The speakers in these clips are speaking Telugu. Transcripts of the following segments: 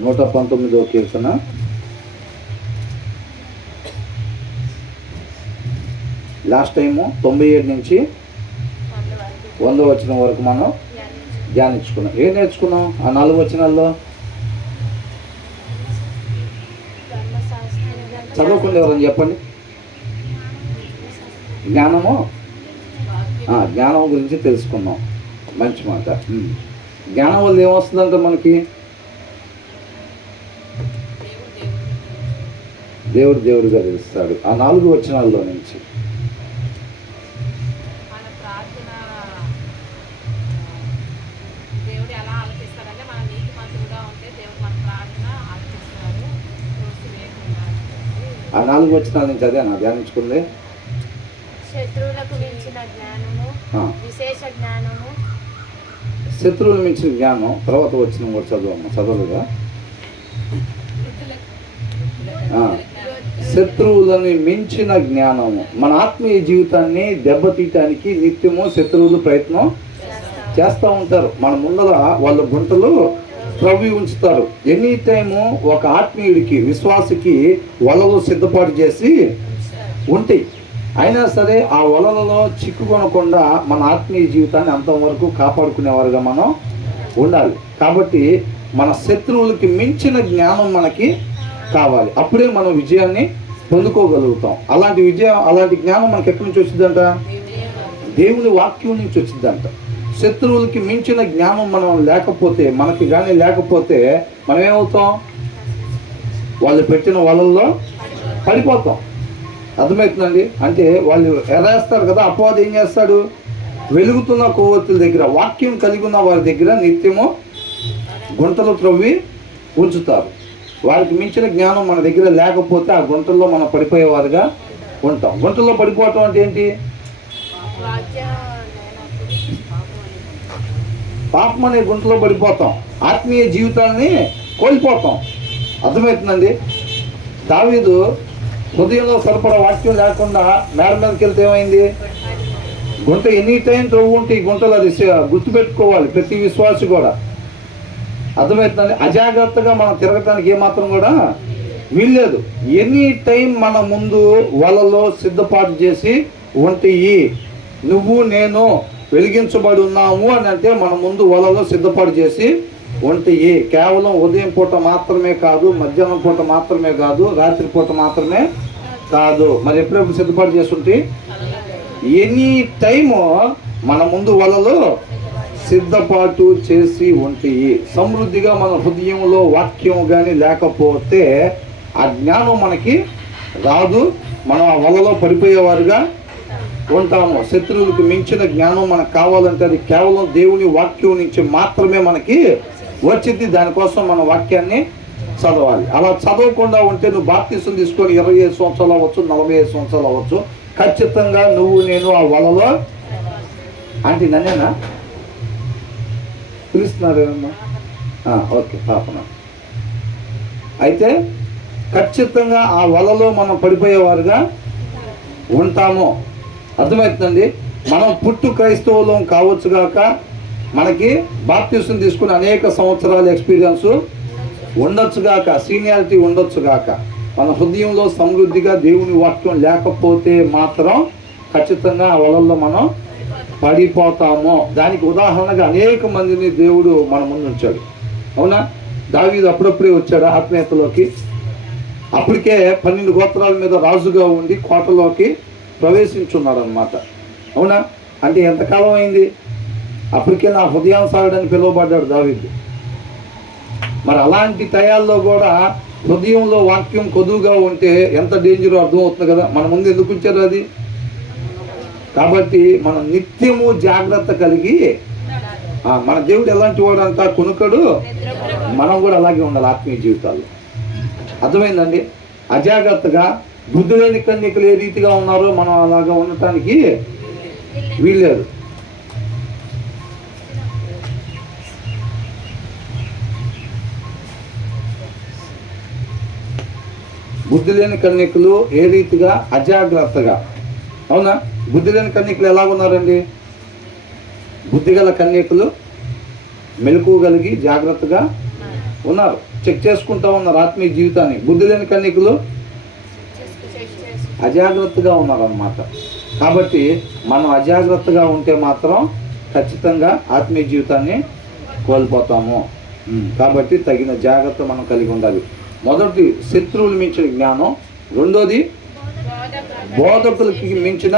119వ కీర్తన 97 నుంచి 100 వచనం వరకు మనం ధ్యానించుకున్నాం. ఏం నేర్చుకున్నాం ఆ 4 వచనాల్లో? చదవకుండా ఎవరని చెప్పండి. జ్ఞానం గురించి తెలుసుకున్నాం. మంచి మాట. జ్ఞానం వల్ల ఏమొస్తుందంటే మనకి దేవుడుగా తెలుస్తాడు. ఆ 4 వచనాల్లో నుంచి ఆ 4 వచనాల నుంచి అదే నా ధ్యానించుకుంది. శత్రువులకు మించిన జ్ఞానము, విశేష జ్ఞానము. శత్రువులు మించిన జ్ఞానం తర్వాత వచ్చిన కూడా చదవలుగా. శత్రువులని మించిన జ్ఞానము. మన ఆత్మీయ జీవితాన్ని దెబ్బతీయటానికి నిత్యము శత్రువులు ప్రయత్నం చేస్తూ ఉంటారు. మన ముందర వాళ్ళ గుంటలు త్రవ్వి ఉంచుతారు. ఎనీ టైము ఒక ఆత్మీయుడికి, విశ్వాసికి వలలు సిద్ధపాటు చేసి ఉంటాయి. అయినా సరే ఆ వలలలో చిక్కుకొనకుండా మన ఆత్మీయ జీవితాన్ని అంతవరకు కాపాడుకునేవారుగా మనం ఉండాలి. కాబట్టి మన శత్రువులకి మించిన జ్ఞానం మనకి కావాలి. అప్పుడే మనం విజయాన్ని పొందుకోగలుగుతాం. అలాంటి జ్ఞానం మనకి ఎక్కడి నుంచి వచ్చిందంట? దేవుని వాక్యం నుంచి వచ్చిందంట. శత్రువులకి మించిన జ్ఞానం మనకి కానీ లేకపోతే మనం ఏమవుతాం? వాళ్ళు పెట్టిన వలల్లో పడిపోతాం. అర్థమవుతుందండి? అంటే వాళ్ళు ఎరేస్తారు కదా. అపవాది ఏం చేస్తాడు? వెలుగుతున్న కొవ్వొత్తుల దగ్గర, వాక్యం కలిగి ఉన్న వారి దగ్గర నిత్యము గుంటలు త్రవ్వి ఉంచుతారు. వారికి మించిన జ్ఞానం మన దగ్గర లేకపోతే ఆ గుంటల్లో మనం పడిపోయేవారుగా ఉంటాం. గుంటల్లో పడిపోవటం అంటే ఏంటి? పాపం అనే గుంటలో పడిపోతాం. ఆత్మీయ జీవితాన్ని కోల్పోతాం. అర్థమవుతుందండి? దావీదు హృదయంలో సరిపడా వాక్యం లేకుండా మేడ మీదకి వెళ్తే ఏమైంది? గుంట ఎనీ టైం త్రవ్వు ఉంటే ఈ గుంటలు అది గుర్తుపెట్టుకోవాలి ప్రతి విశ్వాసి కూడా. అర్థమవుతుందండి? అజాగ్రత్తగా మనం తిరగటానికి ఏమాత్రం కూడా వీల్లేదు. ఎనీ టైం మన ముందు వలలో సిద్ధపాటు చేసి ఉంటాయి. నువ్వు నేను వెలిగించబడి ఉన్నాము అని అంటే మన ముందు వలలో సిద్ధపాటు చేసి ఉంటాయి. కేవలం ఉదయం పూట మాత్రమే కాదు, మధ్యాహ్నం పూట మాత్రమే కాదు, రాత్రి పూట మాత్రమే కాదు. మరి ఎప్పుడెప్పుడు సిద్ధపాటు చేసి ఉంటాయి? ఎనీ టైము మన ముందు వలలో సిద్ధపాటు చేసి ఉంటాయి. సమృద్ధిగా మన హృదయంలో వాక్యం కానీ లేకపోతే ఆ జ్ఞానం మనకి రాదు. మనం ఆ వలలో పడిపోయేవారుగా ఉంటాము. శత్రువులకు మించిన జ్ఞానం మనకు కావాలంటే అది కేవలం దేవుని వాక్యం నుంచి మాత్రమే మనకి వచ్చింది. దానికోసం మన వాక్యాన్ని చదవాలి. అలా చదవకుండా ఉంటే నువ్వు బాప్తిసం తీసుకొని 25 సంవత్సరాలు అవ్వచ్చు, 45 సంవత్సరాలు అవ్వచ్చు, ఖచ్చితంగా నువ్వు నేను ఆ వలలో అంటే నన్నేనా పిలుస్తున్నారేనమ్మా? ఓకే, పాపన. అయితే ఖచ్చితంగా ఆ వలలో మనం పడిపోయేవారుగా ఉంటాము. అర్థమవుతుందండి? మనం పుట్టు క్రైస్తవులం కావచ్చు గాక, మనకి బాప్తిసం తీసుకుని అనేక సంవత్సరాల ఎక్స్పీరియన్స్ ఉండొచ్చు గాక, సీనియారిటీ ఉండొచ్చు గాక, మన హృదయంలో సమృద్ధిగా దేవుని వాక్యం లేకపోతే మాత్రం ఖచ్చితంగా ఆ వలల్లో మనం పడిపోతాము. దానికి ఉదాహరణగా అనేక మందిని దేవుడు మన ముందు ఉంచాడు. అవునా? దావీదు అప్పుడప్పుడే వచ్చాడు ఆత్మీయతలోకి. అప్పటికే 12 గోత్రాల మీద రాజుగా ఉండి కోటలోకి ప్రవేశించున్నాడు అన్నమాట. అవునా? అంటే ఎంతకాలం అయింది? అప్పటికే నా హృదయానుసారుడని పిలువబడ్డాడు దావీదు. మరి అలాంటి టయాల్లో కూడా హృదయంలో వాక్యం కొదువుగా ఉంటే ఎంత డేంజరో అర్థమవుతుంది కదా. మన ముందు ఎందుకు ఉంచారు అది? కాబట్టి మనం నిత్యము జాగ్రత్త కలిగి, మన దేవుడు ఎలాంటి వాడు అంతా కొనుక్కడు, మనం కూడా అలాగే ఉండాలి ఆత్మీయ జీవితాల్లో. అర్థమైందండి? అజాగ్రత్తగా బుద్ధి లేని కన్యకలు ఏ రీతిగా ఉన్నారో మనం అలాగా ఉండటానికి వీల్లేదు. బుద్ధి లేని కన్యకలు ఏ రీతిగా అజాగ్రత్తగా, అవునా? బుద్ధి లేని కన్యకలు ఎలాగున్నారండి? బుద్ధి గల కన్యకలు మెలకువ కలిగి జాగ్రత్తగా ఉన్నారు, చెక్ చేసుకుంటా ఉన్నారు ఆత్మీయ జీవితాన్ని. బుద్ధి లేని కన్యకులు అజాగ్రత్తగా ఉన్నారన్నమాట. కాబట్టి మనం అజాగ్రత్తగా ఉంటే మాత్రం ఖచ్చితంగా ఆత్మీయ జీవితాన్ని కోల్పోతాము. కాబట్టి తగిన జాగ్రత్త మనం కలిగి ఉండాలి. మొదటి శత్రువులు మించిన జ్ఞానం, రెండోది బోధకులకి మించిన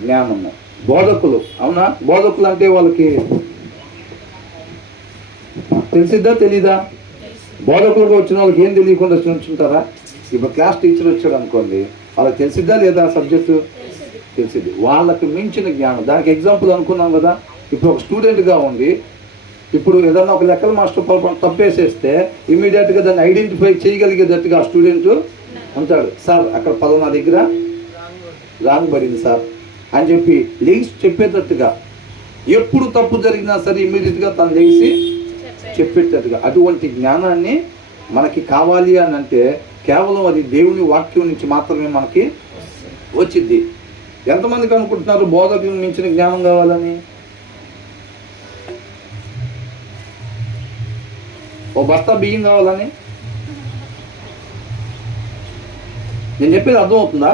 జ్ఞానము. బోధకులు, అవునా? బోధకులు అంటే వాళ్ళకి తెలిసిద్దా తెలీదా? బోధకులుగా వచ్చిన వాళ్ళకి ఏం తెలియకుండా ఉంచుంటారా? ఇప్పుడు క్లాస్ టీచర్ వచ్చాడు అనుకోండి, వాళ్ళకి తెలిసిద్దా లేదా సబ్జెక్టు? తెలిసిద్ది. వాళ్ళకి మించిన జ్ఞానం. దానికి ఎగ్జాంపుల్ అనుకున్నాం కదా, ఇప్పుడు ఒక స్టూడెంట్గా ఉండి ఇప్పుడు ఏదన్నా ఒక లెక్కల మాస్టర్ పాపం తప్పేసేస్తే ఇమీడియట్గా దాన్ని ఐడెంటిఫై చేయగలిగేటట్టుగా ఆ స్టూడెంట్ ఉంటాడు. సార్ అక్కడ పలానా దగ్గర రాంగ్ పడింది సార్ అని చెప్పి లేచి చెప్పేటట్టుగా, ఎప్పుడు తప్పు జరిగినా సరే ఇమీడియట్గా తను లేచి చెప్పేటట్టుగా. అటువంటి జ్ఞానాన్ని మనకి కావాలి అని అంటే కేవలం అది దేవుని వాక్యం నుంచి మాత్రమే మనకి వచ్చింది. ఎంతమందికి అనుకుంటున్నారు బోధకులను మించిన జ్ఞానం కావాలని? ఓ బస్తా బియ్యం కావాలని? నేను చెప్పేది అర్థమవుతుందా?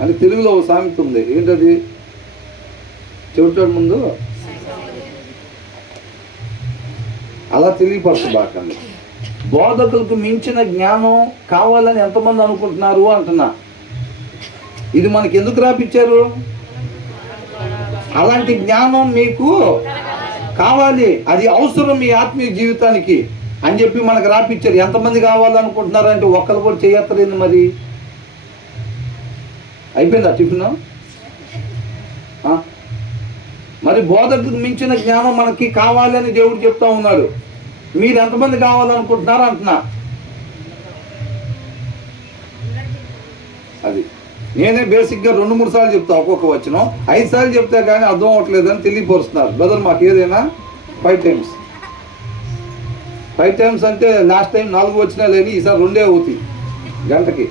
అంటే తెలుగులో ఒక సామెత ఉంది, ఏంటది? చెవిటాడు ముందు అలా తెలియపరచబాకండి. బోధకులకు మించిన జ్ఞానం కావాలని ఎంతమంది అనుకుంటున్నారు అంటున్నా. ఇది మనకి ఎందుకు రాపిచ్చారు? అలాంటి జ్ఞానం మీకు కావాలి, అది అవసరం మీ ఆత్మీయ జీవితానికి అని చెప్పి మనకు రాపిచ్చారు. ఎంతమంది కావాలనుకుంటున్నారంటే ఒక్కరు కూడా చేయత్తలేదు. మరి అయిపోయిందా టిఫిన్? మరి బోధకులకు మించిన జ్ఞానం మనకి కావాలని దేవుడు చెప్తా ఉన్నాడు. మీరు ఎంతమంది కావాలనుకుంటున్నారు అంటున్నా. అది నేనే బేసిక్గా 2-3 సార్లు చెప్తా, ఒక్కొక్క వచనం 5 సార్లు చెప్తే కానీ అర్థం అవ్వట్లేదని తెలియపరుస్తున్నారు. బ్రదర్ మాకు ఏదైనా 5 టైమ్స్. 5 టైమ్స్ అంటే లాస్ట్ టైం 4 వచ్చినా లేని ఈసారి 2 అవుతాయి గంటకి,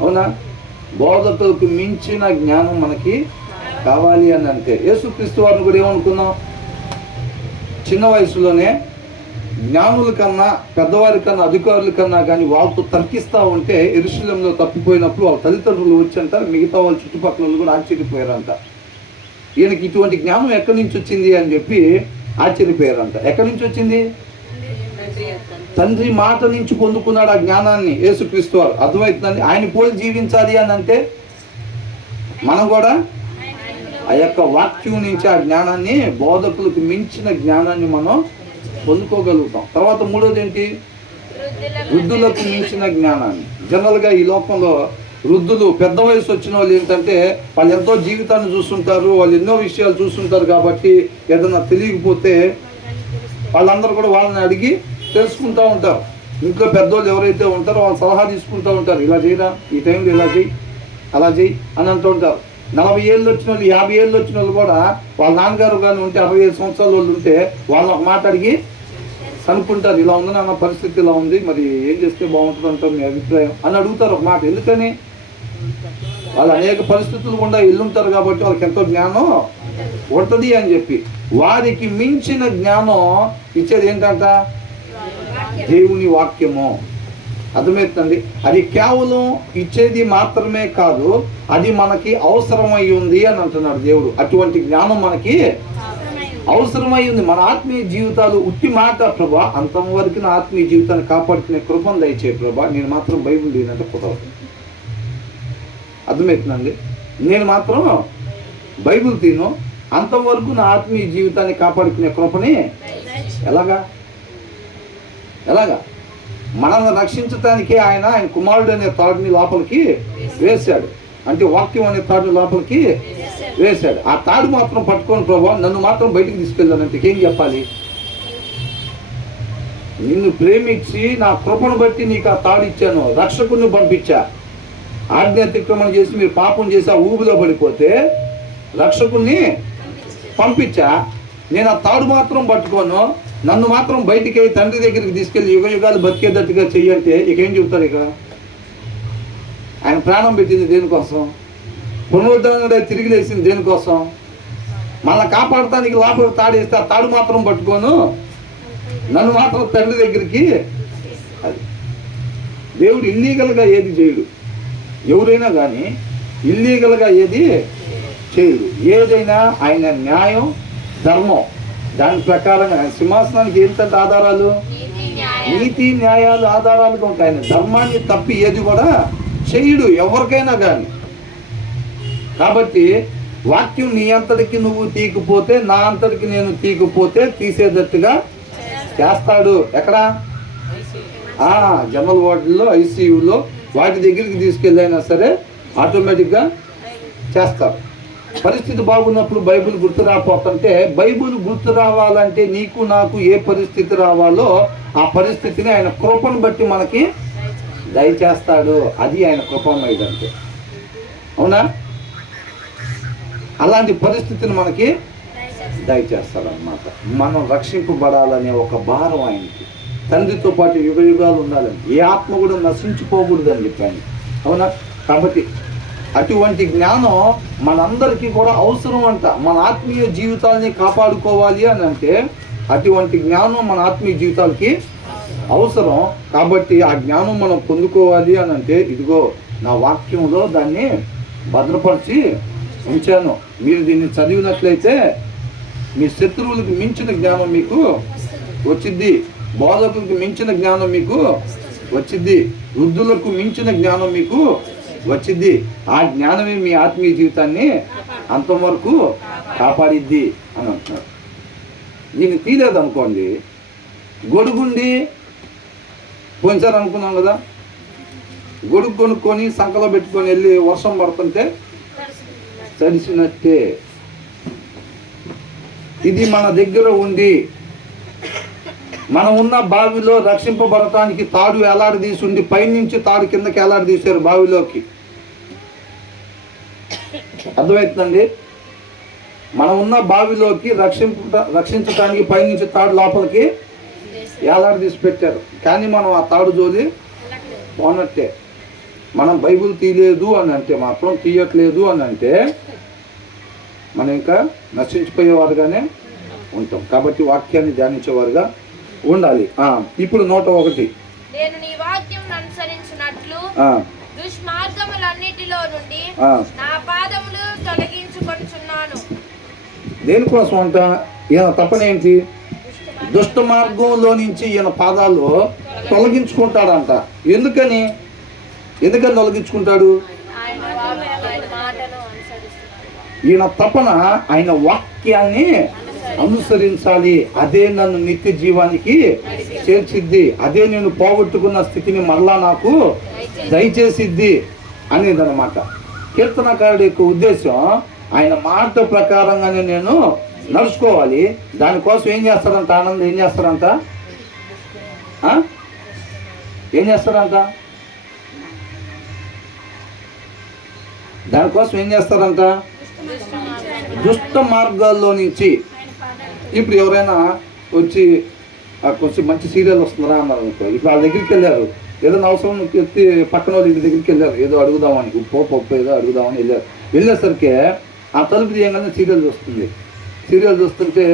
అవునా? బోధకులకు మించిన జ్ఞానం మనకి కావాలి అని అంటే యేసుక్రీస్తు వారిని కూడా ఏమనుకున్నాం? చిన్న వయసులోనే జ్ఞానుల కన్నా పెద్దవారి కన్నా అధికారుల కన్నా కానీ వాళ్ళతో తర్కిస్తూ ఉంటే యెరూషలేములో తప్పిపోయినప్పుడు వాళ్ళ తల్లిదండ్రులు వచ్చంట, మిగతా వాళ్ళ చుట్టుపక్కల కూడా ఆశ్చర్యపోయారంట. ఈయనకి ఇటువంటి జ్ఞానం ఎక్కడి నుంచి వచ్చింది అని చెప్పి ఆశ్చర్యపోయారంట. ఎక్కడి నుంచి వచ్చింది? తండ్రి మాట నుంచి పొందుకున్నాడు ఆ జ్ఞానాన్ని యేసుక్రీస్తు వారు. అర్థమవుతుందండి? ఆయన పోలి జీవించాలి అని అంటే మనం కూడా ఆ యొక్క వాక్యం నుంచి ఆ జ్ఞానాన్ని, బోధకులకు మించిన జ్ఞానాన్ని మనం పొందుకోగలుగుతాం. తర్వాత మూడోది ఏంటి? వృద్ధులకు మించిన జ్ఞానాన్ని. జనరల్గా ఈ లోకంలో వృద్ధులు, పెద్ద వయసు వచ్చిన వాళ్ళు ఏంటంటే వాళ్ళు ఎంతో జీవితాన్ని చూస్తుంటారు, వాళ్ళు ఎన్నో విషయాలు చూస్తుంటారు. కాబట్టి ఏదన్నా తెలియకపోతే వాళ్ళందరూ కూడా వాళ్ళని అడిగి తెలుసుకుంటూ ఉంటారు. ఇంట్లో పెద్దోళ్ళు ఎవరైతే ఉంటారో వాళ్ళు సలహా తీసుకుంటూ ఉంటారు. ఇలా చేయరా, ఈ టైంలో ఇలా చేయి, అలా చేయి అని అంటూ ఉంటారు. 40 ఏళ్ళు వచ్చిన వాళ్ళు, 50 ఏళ్ళు వచ్చిన వాళ్ళు కూడా వాళ్ళ నాన్నగారు కానీ ఉంటే 65 సంవత్సరాల వాళ్ళు ఉంటే వాళ్ళని ఒక మాట అడిగి కనుక్కుంటారు. ఇలా ఉంది నాన్న పరిస్థితి, ఇలా ఉంది, మరి ఏం చేస్తే బాగుంటుంది అంటారు, మీ అభిప్రాయం అని అడుగుతారు ఒక మాట. ఎందుకని? వాళ్ళు అనేక పరిస్థితులు గుండా ఎల్లుంటారు కాబట్టి వాళ్ళకి ఎంతో జ్ఞానం ఉంటుంది అని చెప్పి. వారికి మించిన జ్ఞానం ఇచ్చేది ఏంటంట? దేవుని వాక్యము. అర్థమవుతుంది? అది కేవలం ఇచ్చేది మాత్రమే కాదు, అది మనకి అవసరమై ఉంది అని అంటున్నాడు దేవుడు. అటువంటి జ్ఞానం మనకి అవసరమై ఉంది. మన ఆత్మీయ జీవితాలు ఉట్టి మాట, ప్రభా అంతవరకు నా ఆత్మీయ జీవితాన్ని కాపాడుకునే కృపను దయచే ప్రభా, నేను మాత్రం బైబిల్ లేనంటే కుదరదు. అర్థమవుతుందండి? నేను మాత్రం బైబిల్ తిను, అంతవరకు నా ఆత్మీయ జీవితాన్ని కాపాడుకునే కృపని ఎలాగా? మనల్ని రక్షించటానికే ఆయన కుమారుడు అనే తాడుని లోపలికి వేశాడు. అంటే వాక్యం అనే తాడు లోపలికి వేశాడు. ఆ తాడు మాత్రం పట్టుకొని ప్రభా నన్ను మాత్రం బయటికి తీసుకెళ్ళానంటే ఏం చెప్పాలి? నిన్ను ప్రేమించి నా కృపను బట్టి నీకు ఆ తాడు ఇచ్చాను, రక్షకుడిని పంపించా. ఆజ్ఞ అతిక్రమణ చేసి మీరు పాపం చేసి ఆ ఊబిలో పడిపోతే రక్షకుడిని పంపించా. నేను ఆ తాడు మాత్రం పట్టుకోను, నన్ను మాత్రం బయటికి తండ్రి దగ్గరికి తీసుకెళ్ళి యుగ యుగాలు బతికేటట్టుగా చెయ్యంటే ఇకేం చెబుతారు? ఇక ఆయన ప్రాణం పెట్టింది దేనికోసం? పునరుద్ధరణ తిరిగి లేచింది దేనికోసం? మళ్ళీ కాపాడటానికి లోపలికి తాడేస్తే ఆ తాడు మాత్రం పట్టుకోను, నన్ను మాత్రం తండ్రి దగ్గరికి. అది దేవుడు ఇల్లీగల్గా ఏది చేయడు. ఎవరైనా కానీ ఇల్లీగల్గా ఏది చేయడు. ఏదైనా ఆయన న్యాయం ధర్మం దాని ప్రకారంగా ఆయన సింహాసనానికి ఏంటంటే ఆధారాలు నీతి న్యాయాలు ఆధారాలుగా ఉంటాయి. ఆయన ధర్మాన్ని తప్పి ఏది కూడా చేయడు ఎవరికైనా కానీ. కాబట్టి వాక్యం నీ అంతటికి నువ్వు తీకపోతే నా అంతటికి నేను తీకపోతే తీసేటట్టుగా చేస్తాడు. ఎక్కడ? జనరల్ వార్డుల్లో, ఐసీయూలో వాటి దగ్గరికి తీసుకెళ్ళైనా సరే ఆటోమేటిక్గా చేస్తారు. పరిస్థితి బాగున్నప్పుడు బైబిల్ గుర్తు రాకపోతుంటే, బైబిల్ గుర్తు రావాలంటే నీకు నాకు ఏ పరిస్థితి రావాలో ఆ పరిస్థితిని ఆయన కృపను బట్టి మనకి దయచేస్తాడు. అది ఆయన కృపమేదంటే. అవునా? అలాంటి పరిస్థితిని మనకి దయచేస్తాడు అన్నమాట. మనం రక్షింపబడాలనే ఒక భారం ఆయనకి, తండ్రితో పాటు యుగ యుగాలు ఉండాలని, ఏ ఆత్మ కూడా నశించుకోకూడదు అని చెప్పాను. అవునా? కాబట్టి అటువంటి జ్ఞానం మనందరికీ కూడా అవసరం అంట. మన ఆత్మీయ జీవితాన్ని కాపాడుకోవాలి అని అంటే అటువంటి జ్ఞానం మన ఆత్మీయ జీవితాలకి అవసరం. కాబట్టి ఆ జ్ఞానం మనం పొందుకోవాలి అని అంటే ఇదిగో నా వాక్యంలో దాన్ని భద్రపరిచి ఉంచాను. మీరు దీన్ని చదివినట్లయితే మీ శత్రువులకు మించిన జ్ఞానం మీకు వచ్చిద్ది, బోధకులకు మించిన జ్ఞానం మీకు వచ్చిద్ది, వృద్ధులకు మించిన జ్ఞానం మీకు వచ్చిద్ది. ఆ జ్ఞానమే మీ ఆత్మీయ జీవితాన్ని అంతవరకు కాపాడిద్ది అని అంటున్నారు. దీన్ని తీయలేదనుకోండి, గొడుగుండి పోయినసారి అనుకున్నాం కదా, గొడుగు కొనుక్కొని సంకలో పెట్టుకొని వెళ్ళి వర్షం పడుతుంటే తడిసినట్టే. ఇది మన దగ్గర ఉండి మనం ఉన్న బావిలో రక్షింపబడటానికి తాడు ఏలాడదీసి ఉండి పైనుంచి తాడు కిందకి ఏలాడదీశారు బావిలోకి. అర్థమవుతుందండి? మనం ఉన్న బావిలోకి రక్షించడానికి పైనుంచి తాడు లోపలికి ఏలాడదీసి పెట్టారు. కానీ మనం ఆ తాడు జోలి పోనట్టే. మనం బైబిల్ తీయలేదు అని అంటే మాత్రం, తీయట్లేదు అని అంటే మనం ఇంకా నశించిపోయేవారుగానే ఉంటాం. కాబట్టి వాక్యాన్ని ధ్యానించేవారుగా ఉండాలి. ఇప్పుడు 101. నేను నీ వాక్యం అనుసరించినట్లు దుష్మార్గములన్నిటిలో నుండి నా పాదములు తొలగించుకొనుచున్నాను. దేనికోసం అంట? ఈయన తప్పనేంటి? దుష్ట మార్గంలో నుంచి ఈయన పాదాలు తొలగించుకుంటాడంట. ఎందుకని తొలగించుకుంటాడు? ఈయన తపన ఆయన వాక్యాన్ని అనుసరించాలి. అదే నన్ను నిత్య జీవానికి చేర్చిద్ది, అదే నేను పోగొట్టుకున్న స్థితిని మరలా నాకు దయచేసిద్ది అనేది అన్నమాట. కీర్తనకారుడి యొక్క ఉద్దేశం ఆయన మాట ప్రకారంగానే నేను నడుచుకోవాలి. దానికోసం ఏం చేస్తారంట? ఆనందం ఏం చేస్తారంట? దానికోసం ఏం చేస్తారంట? దుష్ట మార్గాల్లో నుంచి. ఇప్పుడు ఎవరైనా వచ్చి కొంచెం మంచి సీరియల్ వస్తుందా అన్నారు అనుకో, ఇప్పుడు వాళ్ళ దగ్గరికి వెళ్ళారు, ఏదైనా అవసరం ఎత్తి పక్కన వాళ్ళ ఇంటి దగ్గరికి వెళ్ళారు, ఏదో అడుగుదామని, ఉప్పు పప్పు ఏదో అడుగుదామని వెళ్ళేసరికి ఆ తలుపు తీయగానే సీరియల్ చూస్తుంది. సీరియల్ చూస్తుంటే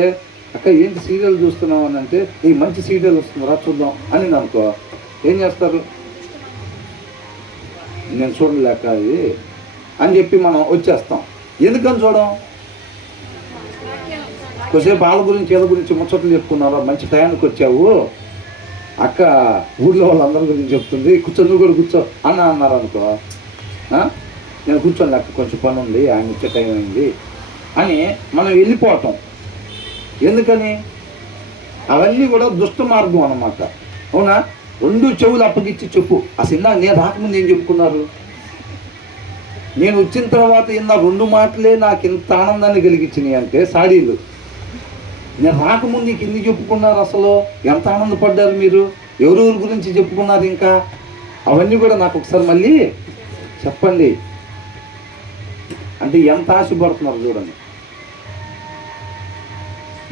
అక్క ఏంటి సీరియల్ చూస్తున్నావు అని అంటే, ఈ మంచి సీరియల్ వస్తుందిరా చూద్దాం అని అనుకో, ఏం చేస్తారు? నేను చూడలేక అది అని చెప్పి మనం వచ్చేస్తాం. ఎందుకని చూడం? కొద్దిసేపు వాళ్ళ గురించి ఏదో గురించి ముచ్చట్లు చెప్పుకున్నారు, మంచి టయానికి వచ్చావు అక్క, ఊళ్ళో వాళ్ళందరి గురించి చెప్తుంది, కూర్చో నువ్వు కూడా కూర్చో అని అన్నారు అనుకో, నేను కూర్చోండి అక్క కొంచెం పని ఉంది, ఆయన వచ్చే టైం అయింది అని మనం వెళ్ళిపోవటం. ఎందుకని? అవన్నీ కూడా దుష్ట మార్గం అన్నమాట. అవునా? 2 చెవులు అప్పగిచ్చి చెప్పు. అసలు ఇందా నేను రాకముందు ఏం చెప్పుకున్నారు? నేను వచ్చిన తర్వాత ఇంత 2 మాటలే నాకు ఇంత ఆనందాన్ని కలిగించినాయి అంటే సాడీలు. నేను రాకముందు నీకు ఎన్ని చెప్పుకున్నారు? అసలు ఎంత ఆనందపడ్డారు మీరు? ఎవరెవరి గురించి చెప్పుకున్నారు? ఇంకా అవన్నీ కూడా నాకు ఒకసారి మళ్ళీ చెప్పండి అంటే ఎంత ఆశపడుతున్నారు చూడండి.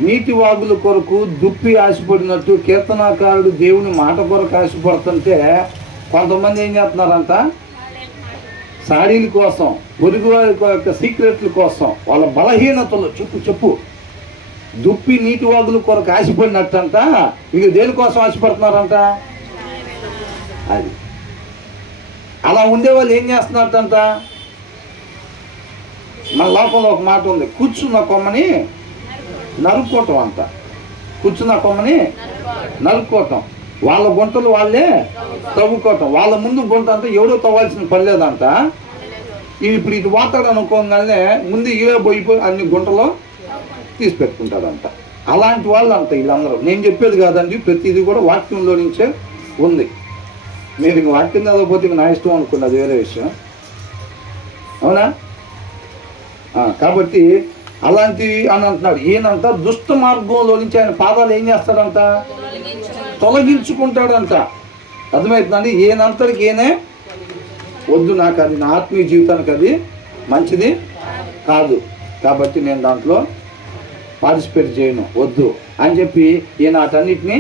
నీటి వాగుల కొరకు దుప్పి ఆశపడినట్టు కీర్తనాకారుడు దేవుని మాట కొరకు ఆశపడుతుంటే కొంతమంది ఏం చేస్తున్నారంట? సాడీల కోసం, పొరుగు వారి యొక్క సీక్రెట్ల కోసం, వాళ్ళ బలహీనతలు చెప్పు దుప్పి నీటి వాగుల కొరకు ఆశపడినట్టంట. ఇక దేనికోసం ఆశపడుతున్నారంట? అది అలా ఉండేవాళ్ళు ఏం చేస్తున్నారంట? మన లోకంలో ఒక మాట ఉంది, కూర్చున్న కొమ్మని నరుక్కోవటం అంట. కూర్చున్న కొమ్మని నరుక్కోవటం, వాళ్ళ గుంటలు వాళ్ళే తవ్వుకోవటం. వాళ్ళ ముందు గుంట అంటే ఎవడో తవ్వాల్సిన పని లేదంట. ఇప్పుడు ఇటు వాతాడు అనుకోగానే ముందు ఇవే పోయిపోయి అన్ని గుంటలో తీసి పెట్టుకుంటాడంట. అలాంటి వాళ్ళు అంట వీళ్ళందరూ. నేను చెప్పేది కాదండి, ప్రతిదీ కూడా వాక్యంలో నుంచే ఉంది. మీరు ఇంక వాక్యం చదవకపోతే నా ఇష్టం అనుకున్నది వేరే విషయం, అవునా? కాబట్టి అలాంటివి అని అంటున్నాడు. ఈయనంట దుష్ట మార్గంలో నుంచి ఆయన పాదాలు ఏం చేస్తాడంట? తొలగించుకుంటాడంట. అర్థమవుతుందండి? ఈయనంతటికి ఈయనే వద్దు, నాకు అది నా ఆత్మీయ జీవితానికి అది మంచిది కాదు, కాబట్టి నేను దాంట్లో పార్టిసిపేట్ చేయను, వద్దు అని చెప్పి ఈయన వాటన్నిటిని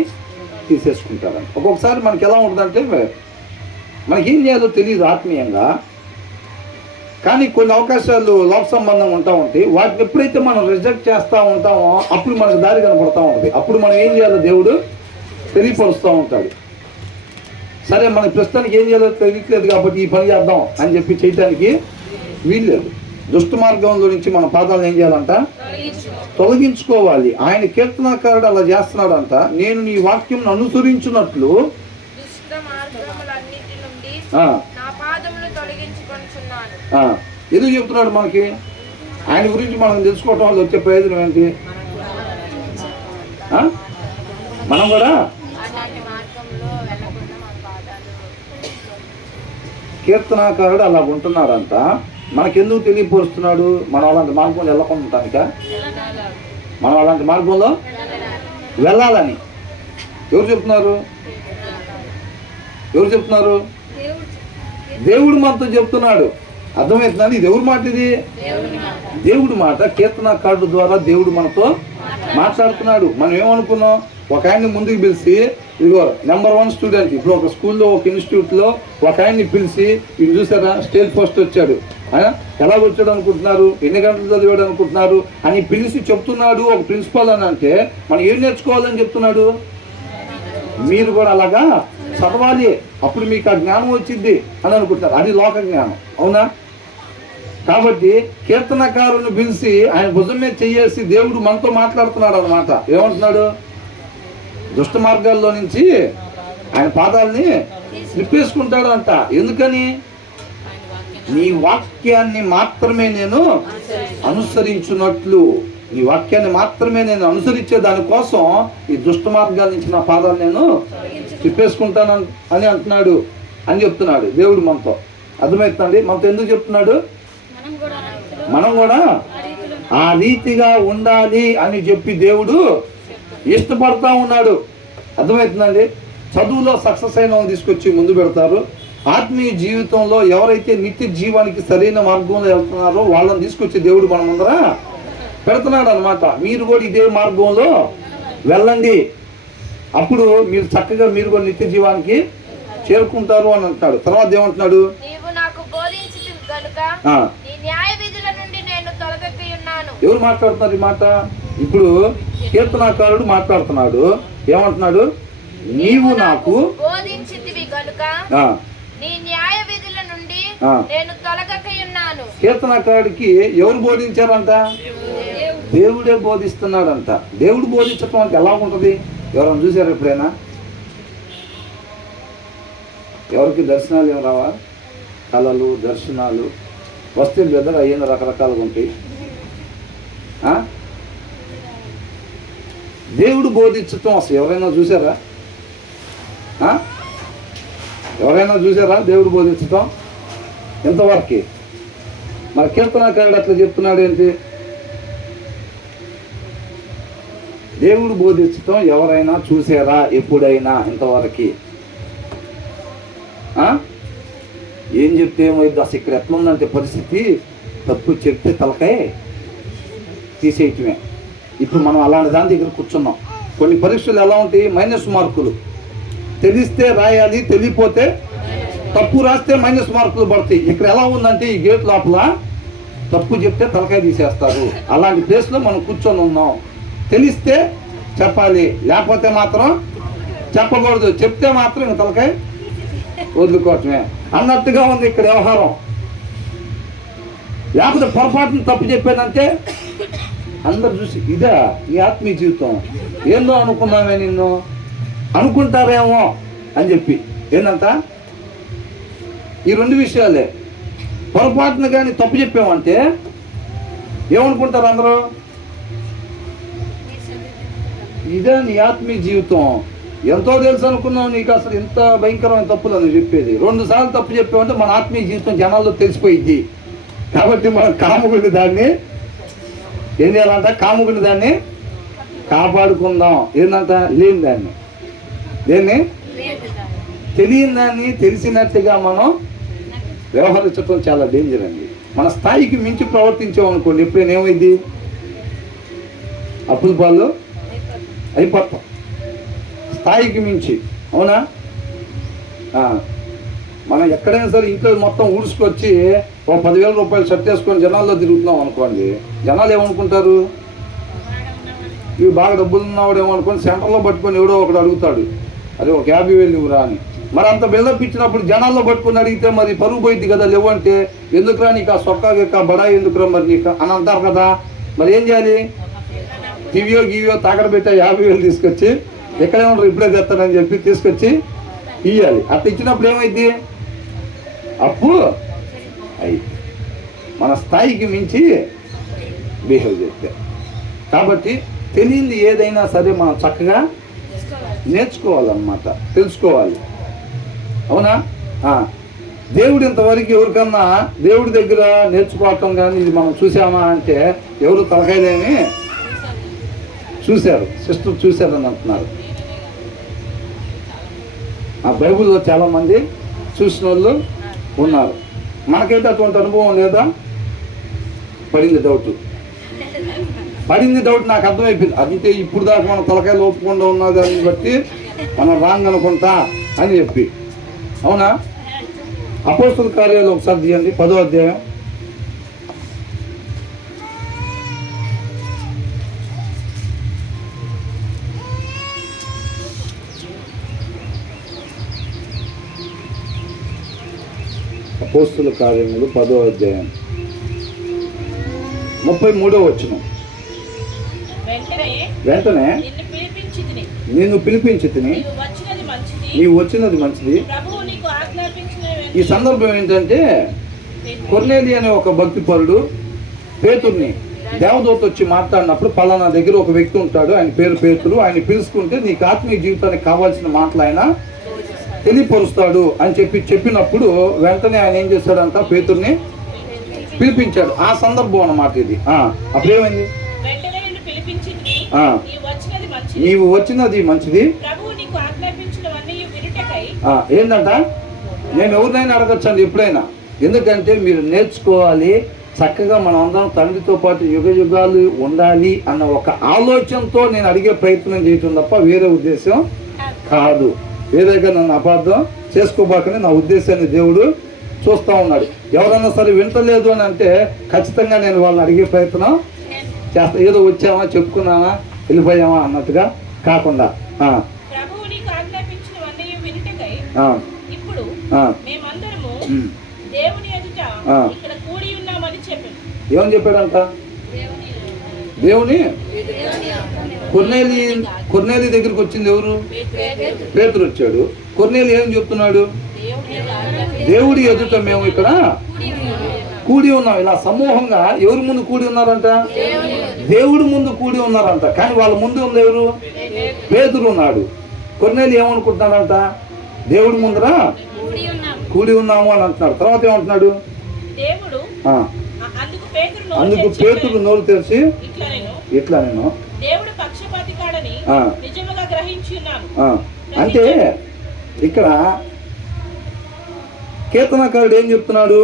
తీసేసుకుంటాడంట. ఒక్కొక్కసారి మనకి ఎలా ఉంటుందంటే మనకేం చేయాలో తెలియదు ఆత్మీయంగా, కానీ కొన్ని అవకాశాలు లోక సంబంధంగా ఉంటా ఉంటాయి. వాటిని ఎప్పుడైతే మనం రిజెక్ట్ చేస్తూ ఉంటామో అప్పుడు మనకు దారి కనపడుతూ ఉంటుంది. అప్పుడు మనం ఏం చేయాలో దేవుడు తెలియపరుస్తూ ఉంటాడు. సరే, మన ప్రస్తుతానికి ఏం చేయాలో తెలియట్లేదు కాబట్టి ఈ పని చేద్దాం అని చెప్పి చేయటానికి వీల్లేదు. దుష్ట మార్గంలో నుంచి మన పాదాలను ఏం చేయాలంట? తొలగించుకోవాలి. ఆయన కీర్తనాకారుడు అలా చేస్తున్నాడంట. నేను నీ వాక్యం అనుసరించినట్లు ఎందుకు చెప్తున్నాడు మనకి? ఆయన గురించి మనం తెలుసుకోవటం వల్ల వచ్చే ప్రయోజనం ఏంటి? మనం కూడా కీర్తనాకారుడు అలా ఉంటున్నాడంట. మనకెందుకు తెలియపరుస్తున్నాడు? మనం అలాంటి మార్గంలో వెళ్ళకుండా ఉంటానిక? మనం అలాంటి మార్గంలో వెళ్ళాలని ఎవరు చెప్తున్నారు? దేవుడు మనతో చెప్తున్నాడు. అర్థమవుతుందండి? ఇది ఎవరి మాట? ఇది దేవుడి మాట. కీర్తనాకారుడు ద్వారా దేవుడు మనతో మాట్లాడుతున్నాడు. మనం ఏమనుకున్నాం? ఒక ఆయన్ని ముందుకు పిలిచి, ఇదిగో నెంబర్ 1 స్టూడెంట్, ఇప్పుడు ఒక స్కూల్లో ఒక ఇన్స్టిట్యూట్లో ఒక ఆయన్ని పిలిచి, ఇది చూసారా స్టేట్ ఫస్ట్ వచ్చాడు, ఎలా వచ్చాడు అనుకుంటున్నారు, ఎన్ని గంటలు చదివాడు అనుకుంటున్నారు అని పిలిచి చెప్తున్నాడు ఒక ప్రిన్సిపాల్ అని. అంటే మనం ఏం నేర్చుకోవాలని చెప్తున్నాడు? మీరు కూడా అలాగా చదవాలి, అప్పుడు మీకు ఆ జ్ఞానం వచ్చింది అని అనుకుంటున్నారు. అది లోక జ్ఞానం, అవునా? కాబట్టి కీర్తనకారుని పిలిచి ఆయన భుజం మీద చేసి దేవుడు మనతో మాట్లాడుతున్నాడు అన్నమాట. ఏమంటున్నాడు? దుష్ట మార్గాల్లో నుంచి ఆయన పాదాలని నిప్పేసుకుంటాడు అంట. ఎందుకని? నీ వాక్యాన్ని మాత్రమే నేను అనుసరించున్నట్లు, నీ వాక్యాన్ని మాత్రమే నేను అనుసరించే దానికోసం ఈ దుష్ట మార్గాల నుంచి నా పాదాలు నేను తిప్పేసుకుంటాను అని అంటున్నాడు అని చెప్తున్నాడు దేవుడు మనతో. అర్థమవుతుందండి? మనతో ఎందుకు చెప్తున్నాడు? మనం కూడా ఆ రీతిగా ఉండాలి అని చెప్పి దేవుడు ఇష్టపడతా ఉన్నాడు. అర్థమవుతుందండి? చదువులో సక్సెస్ అయిన వాళ్ళని తీసుకొచ్చి ముందు పెడతారు. ఆత్మీయ జీవితంలో ఎవరైతే నిత్య జీవానికి సరైన మార్గంలో వెళ్తున్నారో వాళ్ళని తీసుకొచ్చి దేవుడు మన ముందర పెడుతున్నాడు అనమాట. మీరు కూడా ఇదే మార్గంలో వెళ్ళండి, అప్పుడు మీరు చక్కగా మీరు కూడా నిత్య జీవానికి చేరుకుంటారు అని అంటున్నాడు. తర్వాత ఏమంటున్నాడు? ఎవరు మాట్లాడుతున్నారు ఈ మాట? ఇప్పుడు కీర్తనాకారుడు మాట్లాడుతున్నాడు. ఏమంటున్నాడు? నీవు నాకు కీర్తనాకారుడికి ఎవరు బోధించారంట? దేవుడే బోధిస్తున్నాడంట. దేవుడు బోధించటం అంటే ఎలా ఉంటుంది? ఎవరైనా చూసారు ఎప్పుడైనా? ఎవరికి దర్శనాలు ఏమి రావా? కళలు, దర్శనాలు వస్తే బెదర్ అయ్యేది రకరకాలుగా ఉంటాయి. దేవుడు బోధించటం అసలు ఎవరైనా చూసారా? ఎవరైనా చూసారా దేవుడు బోధించటం? ఎంతవరకు? మరి కీర్తనాకారుడు అట్లా చెప్తున్నాడు ఏంటి? దేవుడు బోధించటం ఎవరైనా చూసారా ఎప్పుడైనా ఇంతవరకు? ఏం చెప్తే ఏమైంది? అసలు ఇక్కడ ఎట్లుందంటే పరిస్థితి, తప్పు చెప్తే తలకాయ తీసేయటమే. ఇప్పుడు మనం అలాంటి దాని దగ్గర కూర్చున్నాం. కొన్ని పరీక్షలు ఎలా ఉంటాయి? -మార్కులు. తెలిస్తే రాయాలి, తెలియపోతే తప్పు రాస్తే మైనస్ మార్కులు పడతాయి. ఇక్కడ ఎలా ఉందంటే ఈ గేట్ లోపల తప్పు చెప్తే తలకాయ తీసేస్తారు. అలాంటి ప్లేస్లో మనం కూర్చొని ఉన్నాం. తెలిస్తే చెప్పాలి, లేకపోతే మాత్రం చెప్పకూడదు. చెప్తే మాత్రం ఇంక తలకాయ వదులుకోవటమే అన్నట్టుగా ఉంది ఇక్కడ వ్యవహారం. లేకపోతే పొరపాటును తప్పు చెప్పానంటే అందరు చూసి ఇదా నీ ఆత్మీయ జీవితం, ఏందో అనుకున్నామే నిన్ను అనుకుంటారేమో అని చెప్పి ఏందంట ఈ రెండు విషయాలే. పొరపాటును కానీ తప్పు చెప్పామంటే ఏమనుకుంటారు అందరూ? ఇదే నీ ఆత్మీయ జీవితం, ఎంతో తెలుసు అనుకున్నావు, నీకు అసలు ఇంత భయంకరమైన తప్పులు అని చెప్పేది. 2 సార్లు తప్పు చెప్పామంటే మన ఆత్మీయ జీవితం జనాల్లో తెలిసిపోయింది. కాబట్టి మనం కాముకుని దాన్ని ఏం చేయాలంట? కాముకుని దాన్ని కాపాడుకుందాం. ఏంటంట? లేని దాన్ని, దేన్ని తెలియని దాన్ని తెలిసినట్టుగా మనం వ్యవహరించడం చాలా డేంజర్ అండి. మన స్థాయికి మించి ప్రవర్తించామనుకోండి, ఎప్పుడైనా ఏమైంది? అప్పుల పాలు అయిపోతాం, స్థాయికి మించి. అవునా? మనం ఎక్కడైనా సరే ఇంట్లో మొత్తం ఊడ్చుకొచ్చి ఒక 10,000 రూపాయలు షర్ట్ వేసుకొని జనాల్లో తిరుగుతున్నాం అనుకోండి, జనాలు ఏమనుకుంటారు? ఇవి బాగా డబ్బులు ఉన్నవాడు ఏమనుకోని సెంటర్లో పట్టుకొని ఎవడో ఒకడు అడుగుతాడు, అదే ఒక 50,000 ఇవ్వరా అని. మరి అంత బిల్డప్ ఇచ్చినప్పుడు జనాల్లో పట్టుకొని అడిగితే మరి పరుగు పోయింది కదా. లేవంటే ఎందుకురా నీకు ఆ సొక్కా బడాయి ఎందుకురా మరి నీకు అని అంటారు కదా. మరి ఏం చేయాలి? గివియో తాకడ పెట్టా 50,000 తీసుకొచ్చి ఎక్కడే ఉండరు ఇప్పుడే తెస్తానని చెప్పి తీసుకొచ్చి ఇవ్వాలి. అట్లా ఇచ్చినప్పుడు ఏమైంది? అప్పు అయి మన స్థాయికి మించి బిహేవ్ చేస్తే. కాబట్టి తెలియంది ఏదైనా సరే మనం చక్కగా నేర్చుకోవాలన్నమాట, తెలుసుకోవాలి. అవునా? దేవుడు ఇంతవరకు ఎవరికన్నా దేవుడి దగ్గర నేర్చుకోవటం కానీ ఇది మనం చూసామా అంటే ఎవరు తలకాయలేని చూశారు, సిస్టర్ చూశారని అంటున్నారు. ఆ బైబిల్లో చాలామంది చూసిన వాళ్ళు ఉన్నారు. మనకైతే అటువంటి అనుభవం లేదా? పడింది డౌట్ నాకు అర్థమైపోయింది. అంటే ఇప్పుడు దాకా మన తలకాయలు ఒప్పుకుండా ఉన్న దాన్ని బట్టి మనం రాంగ్ అనుకుంటా అని చెప్పి. అవునా? అపోస్తల కార్యాలు ఒకసారి తీయండి, 10వ అధ్యాయం. అపోస్తల కార్యములు 10వ అధ్యాయం 33వ వచనం. వెంటనే నిన్ను పిలిపించి తిని నీవు వచ్చినది మంచిది. ఈ సందర్భం ఏంటంటే కొర్నేలి అనే ఒక భక్తిపరుడు పేతుర్ని దేవదూత వచ్చి మాట్లాడినప్పుడు పలానా దగ్గర ఒక వ్యక్తి ఉంటాడు, ఆయన పేరు పేతురు, ఆయన పిలుచుకుంటే నీకు ఆత్మీయ జీవితానికి కావాల్సిన మాటలు ఆయన తెలియపరుస్తాడు అని చెప్పినప్పుడు వెంటనే ఆయన ఏం చేశాడంట? పేతుర్ని పిలిపించాడు. ఆ సందర్భం అన్నమాట ఇది. అప్పుడేమైంది? నీవు వచ్చినది మంచిది. ఏంటంట? నేను ఎవరినైనా అడగచ్చండి ఎప్పుడైనా. ఎందుకంటే మీరు నేర్చుకోవాలి చక్కగా. మనం అందరం తండ్రితో పాటు యుగ యుగాలు ఉండాలి అన్న ఒక ఆలోచనతో నేను అడిగే ప్రయత్నం చేయటం తప్ప వేరే ఉద్దేశం కాదు. వేరేగా నన్ను అపార్థం చేసుకోబాకని నా ఉద్దేశాన్ని దేవుడు చూస్తూ ఉన్నాడు. ఎవరన్నా సరే వింటలేదు అని అంటే ఖచ్చితంగా నేను వాళ్ళని అడిగే ప్రయత్నం చేస్తా. ఏదో వచ్చామా చెప్పుకున్నామా వెళ్ళిపోయామా అన్నట్టుగా కాకుండా. ఏమని చెప్పాడంట? దేవుని కొర్నేలి దగ్గరికి వచ్చింది ఎవరు? పేతురు వచ్చాడు. కొర్నేలి ఏం చెప్తున్నాడు? దేవుడి ఎదుట మేము ఇక్కడ కూడి ఉన్నాం. ఇలా సమూహంగా ఎవరి ముందు కూడి ఉన్నారంట? దేవుడి ముందు కూడి ఉన్నారంట. కానీ వాళ్ళ ముందు ఉంది ఎవరు? పేతురు ఉన్నాడు. కొర్నేలి ఏమనుకుంటున్నాడంట? దేవుడి ముందర కూడి ఉన్నాము అని అంటున్నాడు. తర్వాత ఏమంటున్నాడు? అందుకు పేతురు నోరు తెరిచి ఇట్లా నేను అంటే ఇక్కడ కీర్తనకారుడు ఏం చెప్తున్నాడు?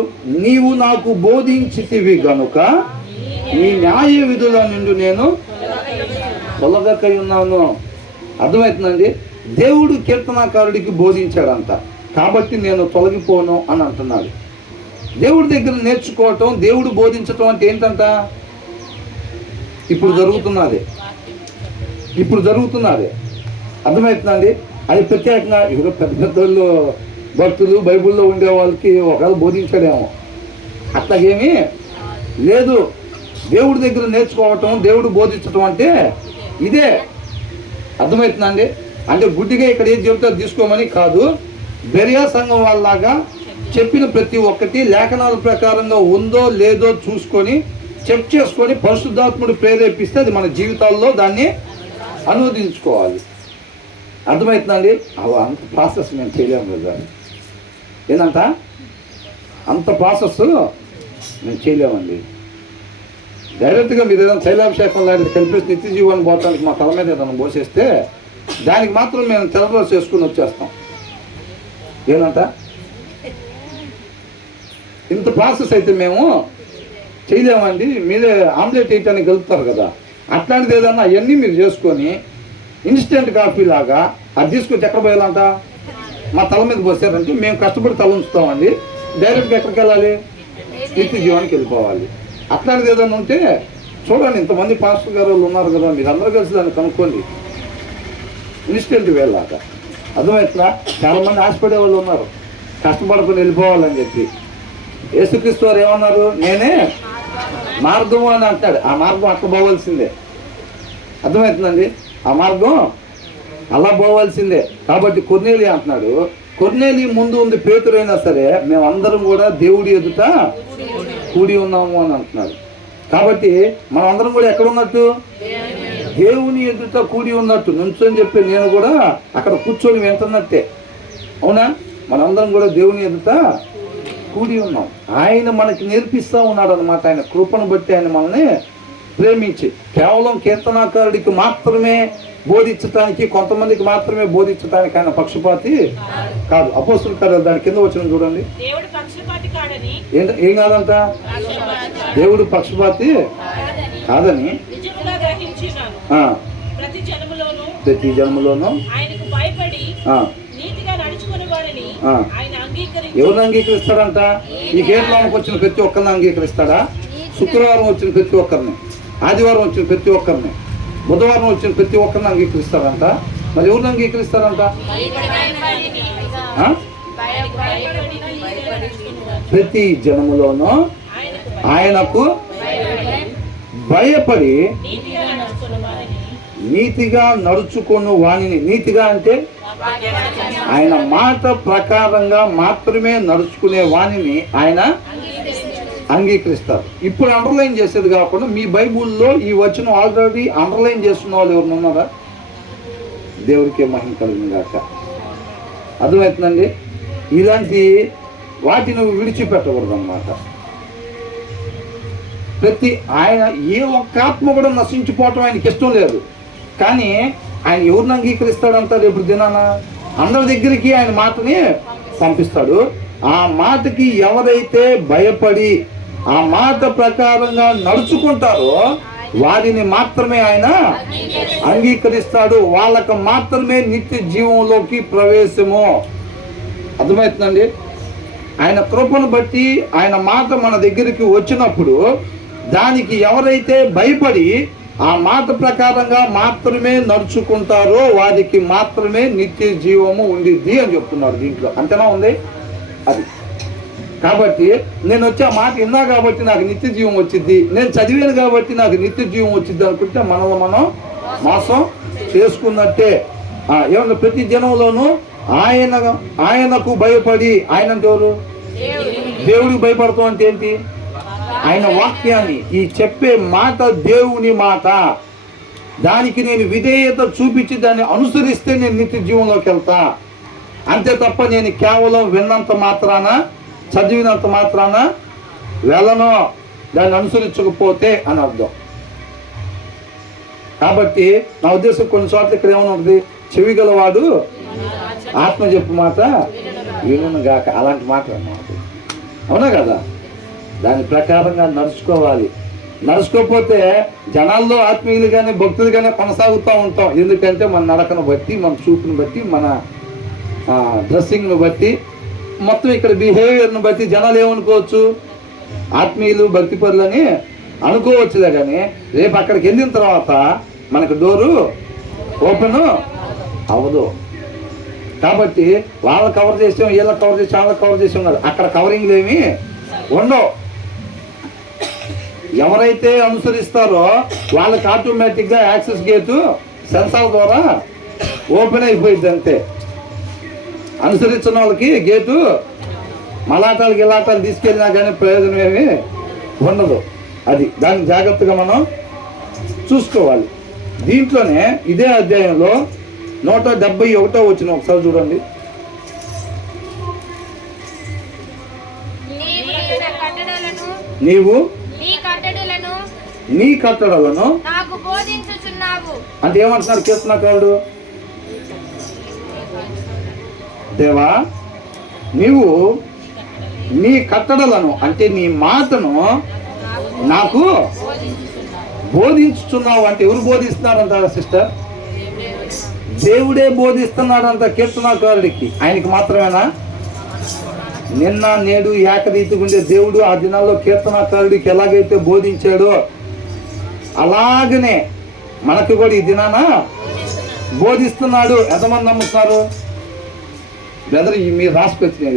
నీవు నాకు బోధించితివి గనుక నీ న్యాయ విధుల నుండి నేను తొలగకై ఉన్నాను. అర్థమవుతుందండి? దేవుడు కీర్తనకారుడికి బోధించాడంట. కాబట్టి నేను తొలగిపోను అని అంటున్నాడు. దేవుడి దగ్గర నేర్చుకోవటం, దేవుడు బోధించటం అంటే ఏంటంట? ఇప్పుడు జరుగుతున్నది అర్థమవుతుందండి. అది ప్రత్యేకంగా ఇప్పుడు పెద్ద పెద్దోళ్ళు భక్తులు బైబిల్లో ఉండే వాళ్ళకి ఒకవేళ బోధించాడేమో, అట్లాగేమీ లేదు. దేవుడి దగ్గర నేర్చుకోవటం, దేవుడు బోధించటం అంటే ఇదే. అర్థమవుతుందండి. అంటే గుడ్డిగా ఇక్కడ ఏం చెబుతారో తీసుకోమని కాదు. బెరియా సంఘం వాళ్ళలాగా చెప్పిన ప్రతి ఒక్కటి లేఖనాల ప్రకారంగా ఉందో లేదో చూసుకొని చెక్ చేసుకొని పరిశుద్ధాత్ముడు ప్రేరేపిస్తే అది మన జీవితాల్లో దాన్ని అనువదించుకోవాలి. అర్థమవుతుందండి. అంత ప్రాసెస్ మేము చేయలేము కదా. ఏంటంట అంత ప్రాసెస్ మేము చేయలేమండి. డైరెక్ట్గా మీరు ఏదైనా శైలాభిషేకం లాంటిది కలిపేసి నిత్య జీవాన్ని పోతానికి మా తల మీద ఏదైనా పోసేస్తే దానికి మాత్రం మేము తెల్లరోజు చేసుకుని వచ్చేస్తాం. ఏంటంట ఇంత ప్రాసెస్ అయితే మేము చేయలేమండి. మీరే ఆమ్లెట్ వేయటానికి కలుపుతారు కదా, అట్లాంటిది ఏదన్నా అవన్నీ మీరు చేసుకొని ఇన్స్టెంట్ కాఫీ లాగా అది తీసుకొచ్చి ఎక్కడ పోయాలంట? మా తల మీద పోసారంటే మేము కష్టపడి తల ఉంచుతామండి. డైరెక్ట్గా ఎక్కడికి వెళ్ళాలి? నిత్య జీవానికి వెళ్ళిపోవాలి. అట్లాంటిది ఏదైనా ఉంటే చూడండి, ఇంతమంది పాస్టర్ గారు వాళ్ళు ఉన్నారు కదా, మీరు అందరూ కలిసి దాన్ని కనుక్కోండి. ఇన్స్టెంట్ వెళ్ళాక అర్థమవుతుందా? చాలామంది ఆశపడే వాళ్ళు ఉన్నారు, కష్టపడుకుని వెళ్ళిపోవాలని చెప్పి. యేసుక్రీస్తు వారు ఏమన్నారు? నేనే మార్గము అని అంటాడు. ఆ మార్గం అట్లా పోవాల్సిందే. అర్థమవుతుందండి. ఆ మార్గం అలా పోవాల్సిందే. కాబట్టి కొర్నేలి అంటున్నాడు. కొర్నేలి ముందు ఉంది పేతురైనా సరే మేమందరం కూడా దేవుడి ఎదుట కూడి ఉన్నాము అని అంటున్నాడు. కాబట్టి మనం అందరం కూడా ఎక్కడ ఉన్నట్టు? దేవుని ఎదుట కూడి ఉన్నట్టు. నుంచొని చెప్పి నేను కూడా అక్కడ కూర్చొని వింటున్నట్టే. అవునా? మనందరం కూడా దేవుని ఎదుట కూడి ఉన్నాం. ఆయన మనకి నేర్పిస్తూ ఉన్నాడు అనమాట. ఆయన కృపను బట్టి ఆయన మనల్ని ప్రేమించి కేవలం కీర్తనాకారుడికి మాత్రమే బోధించటానికి, కొంతమందికి మాత్రమే బోధించటానికి ఆయన పక్షపాతి కాదు. అపోస్తుల కార్యాలు దాని కింద వచ్చిన చూడండి. ఏం కాదంట? దేవుడు పక్షపాతి కాదని ప్రతి జన్మలోనూ ఎవరిని అంగీకరిస్తాడంట? ఈ గేట్లోకి వచ్చిన ప్రతి ఒక్కరిని అంగీకరిస్తాడా? శుక్రవారం వచ్చిన ప్రతి ఒక్కరిని, ఆదివారం వచ్చిన ప్రతి ఒక్కరిని, బుధవారం వచ్చిన ప్రతి ఒక్కరిని అంగీకరిస్తాడంట. మరి ఎవరిని అంగీకరిస్తాడంట? ప్రతి జనములోనూ ఆయనకు భయపడి నీతిగా నడుచుకుని వాణిని. నీతిగా అంటే ఆయన మాట ప్రకారంగా మాత్రమే నడుచుకునే వాణిని ఆయన అంగీకరిస్తారు. ఇప్పుడు అండర్లైన్ చేసేది కాకుండా మీ బైబుల్లో ఈ వచనం ఆల్రెడీ అండర్లైన్ చేస్తున్న వాళ్ళు ఎవరు ఉన్నారా? దేవుడికే మహిమ కలిగిన గాక. అర్థమవుతుందండి. ఇలాంటి వాటిని విడిచిపెట్టకూడదు అన్నమాట. ప్రతి ఆయన ఏ ఒక్క ఆత్మ కూడా నశించిపోవటం ఆయనకి ఇష్టం లేదు. కానీ ఆయన ఎవరిని అంగీకరిస్తాడంట? రేపు దినాన అందరి దగ్గరికి ఆయన మాటని పంపిస్తాడు. ఆ మాటకి ఎవరైతే భయపడి ఆ మాట ప్రకారంగా నడుచుకుంటారో వారిని మాత్రమే ఆయన అంగీకరిస్తాడు. వాళ్ళకు మాత్రమే నిత్య జీవంలోకి ప్రవేశము. అర్థమవుతుందండి. ఆయన కృపను బట్టి ఆయన మాట మన దగ్గరికి వచ్చినప్పుడు దానికి ఎవరైతే భయపడి ఆ మాట ప్రకారంగా మాత్రమే నడుచుకుంటారో వారికి మాత్రమే నిత్య జీవము ఉండిద్ది అని చెప్తున్నారు దీంట్లో. అంతేనా ఉంది అది. కాబట్టి నేను వచ్చి ఆ మాట విన్నా కాబట్టి నాకు నిత్య జీవం వచ్చింది, నేను చదివాను కాబట్టి నాకు నిత్య జీవం వచ్చింది అనుకుంటే మనల్ని మనం మోసం చేసుకున్నట్టే. ఏమన్నా ప్రతి జనంలోనూ ఆయనకు భయపడి, ఆయన అంటే ఎవరు? దేవుడికి భయపడతాం అంటే ఏంటి? ఆయన వాక్యాన్ని, ఈ చెప్పే మాట దేవుని మాట, దానికి నేను విధేయత చూపించి దాన్ని అనుసరిస్తే నేను నిత్య జీవంలోకి వెళ్తా. అంతే తప్ప నేను కేవలం విన్నంత మాత్రాన, చదివినంత మాత్రాన వెళ్ళను, దాన్ని అనుసరించకపోతే అని అర్థం. కాబట్టి నా ఉద్దేశం కొన్ని చోట్ల ఇక్కడ ఏమైనా ఉంటుంది, చెవి గలవాడు ఆత్మ చెప్పు మాట వినును గాక, అలాంటి మాట అన్నమాట. అవునా కదా? దాని ప్రకారంగా నడుచుకోవాలి. నడుచుకోకపోతే జనాల్లో ఆత్మీయులుగానే భక్తులుగానే కొనసాగుతూ ఉంటాం. ఎందుకంటే మన నడకను బట్టి, మన చూపుని బట్టి, మన డ్రెస్సింగ్ను బట్టి, మొత్తం ఇక్కడ బిహేవియర్ను బట్టి జనాలు ఏమనుకోవచ్చు, ఆత్మీయులు భక్తిపరులని అనుకోవచ్చులే. కానీ రేపు అక్కడికి వెళ్ళిన తర్వాత మనకు డోరు ఓపెన్ అవ్వదు. కాబట్టి వాళ్ళని కవర్ చేసాం, వీళ్ళకి కవర్ చేసాం, వాళ్ళకి కవర్ చేసాం కాదు, అక్కడ కవరింగ్లు ఏమి ఉండవు. ఎవరైతే అనుసరిస్తారో వాళ్ళకి ఆటోమేటిక్గా యాక్సెస్ గేటు సెన్సార్ ద్వారా ఓపెన్ అయిపోయింది అంతే. అనుసరించిన వాళ్ళకి గేటు మలాటాలు గిలాటాలు తీసుకెళ్ళినా కానీ ప్రయోజనం ఏమి ఉండదు. అది దాన్ని జాగ్రత్తగా మనం చూసుకోవాలి. దీంట్లోనే ఇదే అధ్యాయంలో 171 వచ్చిన ఒకసారి చూడండి. నీవు నీ కట్టడలను నాకు బోధించుచున్నావు అంటే ఏమంటున్నారు కీర్తనకారుడు? దేవా, నీవు నీ కట్టడలను అంటే నీ మాటను నాకు బోధించుచున్నావు. అంటే ఎవరు బోధిస్తున్నారంట సిస్టర్? దేవుడే బోధిస్తున్నాడంట కీర్తనకారుడికి. ఆయనకి మాత్రమేనా? నిన్న నేడు ఏకరీతిగా ఉండే దేవుడు ఆ దినాల్లో కీర్తనకారుడికి ఎలాగైతే బోధించాడో అలాగనే మనకు కూడా ఈ దినాన బోధిస్తున్నాడు. ఎంతమంది నమ్ముతున్నారు? బ్రదర్ మీరు రాసుకొచ్చినాయి.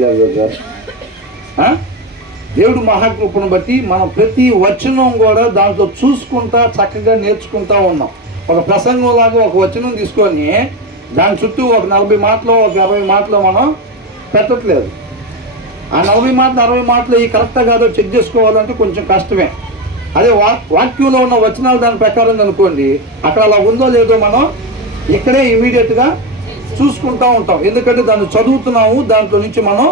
దేవుడు మహాకృపను బట్టి మనం ప్రతి వచనం కూడా దాంట్లో చూసుకుంటా చక్కగా నేర్చుకుంటా ఉన్నాం. ఒక ప్రసంగం లాగా ఒక వచనం తీసుకొని దాని చుట్టూ ఒక 40 మాటలు ఒక 20 మాటలు మనం పెట్టట్లేదు. ఆ 40 మాటలు 60 మాటలు ఈ కరెక్టా కాదో చెక్ చేసుకోవాలంటే కొంచెం కష్టమే. అదే వాక్యంలో ఉన్న వచనాలు దాని ప్రకారం అనుకోండి, అక్కడ అలా ఉందో లేదో మనం ఇక్కడే ఇమీడియట్గా చూసుకుంటూ ఉంటాం. ఎందుకంటే దాన్ని చదువుతున్నాము, దాంట్లో నుంచి మనం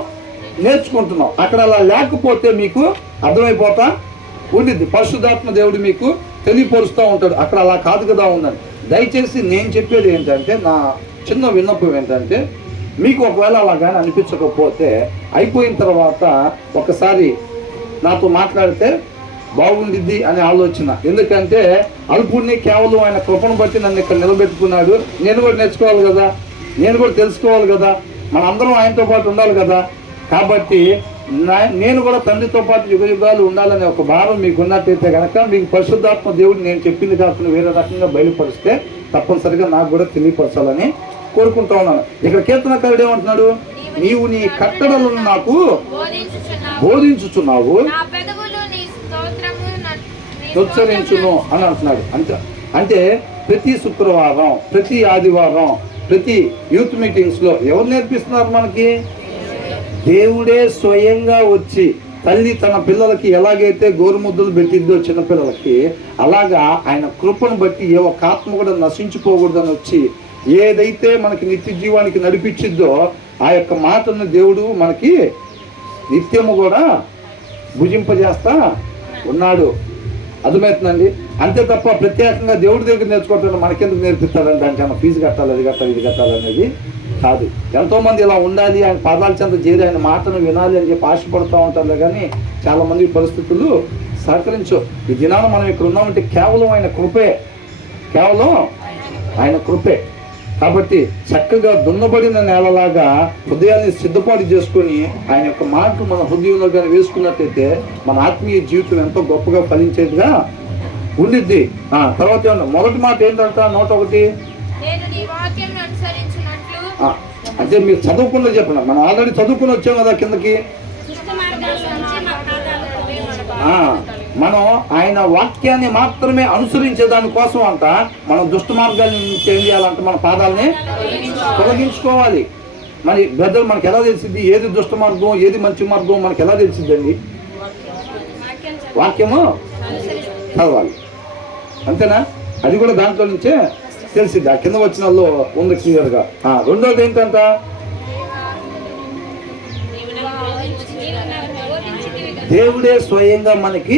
నేర్చుకుంటున్నాం. అక్కడ అలా లేకపోతే మీకు అర్థమైపోతా ఉండిద్ది. పరిశుద్ధాత్మ దేవుడు మీకు తెలియపరుస్తూ ఉంటాడు, అక్కడ అలా కాదు కదా ఉందని. దయచేసి నేను చెప్పేది ఏంటంటే, నా చిన్న విన్నపం ఏంటంటే, మీకు ఒకవేళ అలా కానీ అనిపించకపోతే అయిపోయిన తర్వాత ఒకసారి నాతో మాట్లాడితే బాగుండిద్ది అనే ఆలోచన. ఎందుకంటే అల్పుడిని కేవలం ఆయన కృపను బట్టి నన్ను ఇక్కడ నిలబెట్టుకున్నాడు. నేను కూడా నేర్చుకోవాలి కదా, నేను కూడా తెలుసుకోవాలి కదా, మనందరం ఆయనతో పాటు ఉండాలి కదా. కాబట్టి నేను కూడా తండ్రితో పాటు యుగయుగాలు ఉండాలనే ఒక భారం మీకు ఉన్నట్టయితే కనుక మీకు పరిశుద్ధాత్మ దేవుడు నేను చెప్పింది కాకుండా వేరే రకంగా బయలుపరిస్తే తప్పనిసరిగా నాకు కూడా తెలియపరచాలని కోరుకుంటా ఉన్నాను. ఇక్కడ కీర్తనకారుడు ఏమంటున్నాడు? నీవు నీ కట్టడలను నాకు బోధించుచున్నావు, ఉచ్చరించును అని అంటున్నాడు. అంటే ప్రతి శుక్రవారం, ప్రతి ఆదివారం, ప్రతి యూత్ మీటింగ్స్లో ఎవరు నేర్పిస్తున్నారు మనకి? దేవుడే స్వయంగా వచ్చి తల్లి తన పిల్లలకి ఎలాగైతే గోరుముద్దలు పెట్టిద్దో చిన్నపిల్లలకి, అలాగా ఆయన కృపను బట్టి ఏ ఒక్క ఆత్మ కూడా నశించిపోకూడదని వచ్చి ఏదైతే మనకి నిత్య జీవానికి నడిపించిద్దో ఆ యొక్క మాటను దేవుడు మనకి నిత్యము కూడా భుజింపజేస్తా ఉన్నాడు. అర్థమవుతుందండి? అంతే తప్ప ప్రత్యేకంగా దేవుడి దగ్గర నేర్చుకోవటం మనకెందుకు నేర్పిస్తాడంటే అంటే ఆయన ఫీజు కట్టాలి, అది కట్టాలి, ఇది కట్టాలి అనేది కాదు. ఎంతోమంది ఇలా ఉండాలి, ఆయన పాదాల చెంత చేరి ఆయన మాటను వినాలి అని చెప్పి ఆశపడుతూ ఉంటారు. కానీ చాలామంది పరిస్థితులు సహకరించు. ఈ దినాన మనం ఇక్కడ ఉన్నామంటే కేవలం ఆయన కృపే, కేవలం ఆయన కృపే. కాబట్టి చక్కగా దున్నబడిన నేలలాగా హృదయాన్ని సిద్ధపాటు చేసుకొని ఆయన యొక్క మాటలు మన హృదయంలో కానీ వేసుకున్నట్టయితే మన ఆత్మీయ జీవితం ఎంతో గొప్పగా ఫలించేదిగా ఉండిద్ది. తర్వాత మొదటి మాట ఏంటంట 101, అంటే మీరు చదువుకున్నది చెప్పండి. మనం ఆల్రెడీ చదువుకుని వచ్చాం కదా కిందకి. మనం ఆయన వాక్యాన్ని మాత్రమే అనుసరించే దానికోసం అంట మనం దుష్ట మార్గాన్ని ఏం చేయాలంటే మన పాదాలని తొలగించుకోవాలి. మరి బ్రదర్ మనకి ఎలా తెలిసింది ఏది దుష్ట మార్గం ఏది మంచి మార్గం మనకి ఎలా తెలిసిందండి? వాక్యము చదవాలి, అంతేనా? అది కూడా దాంట్లో నుంచే తెలిసింది. ఆ కింద వచ్చిన వాళ్ళు ఉంది క్లియర్గా. రెండోది ఏంటంట? దేవుడే స్వయంగా మనకి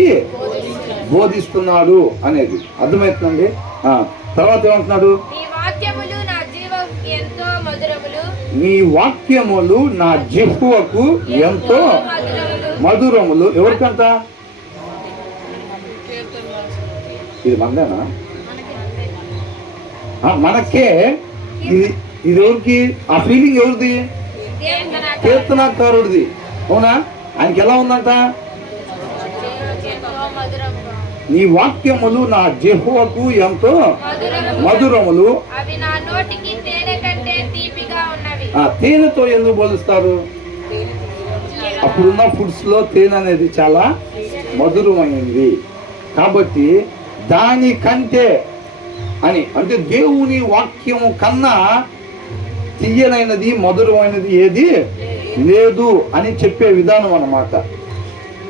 బోధిస్తున్నాడు అనేది అర్థమవుతుందండి. తర్వాత ఏమంటున్నాడు? నీ వాక్యములు నా జిహ్వకు ఎంతో మధురములు. ఎవరికంట? ఇది మందేనా? మనకే. ఇది ఎవరికి? ఆ ఫీలింగ్ ఎవరిది? కీర్తనాకారుడిది. అవునా? ఆయనకి ఎలా ఉందంట? నీ వాక్యములు నా జెహోవాకు ఎంతో మధురములు, అవి నా నోటికి తేనె కంటే తీపిగా ఉన్నవి. ఆ తేనెతో ఎందుకు పోలుస్తారు? అప్పుడున్న ఫుడ్స్ లో తేనె అనేది చాలా మధురమైనది కాబట్టి దానికంటే అని, అంటే దేవుని వాక్యము కన్నా తీయనైనది మధురమైనది ఏది లేదు అని చెప్పే విధానం అన్నమాట.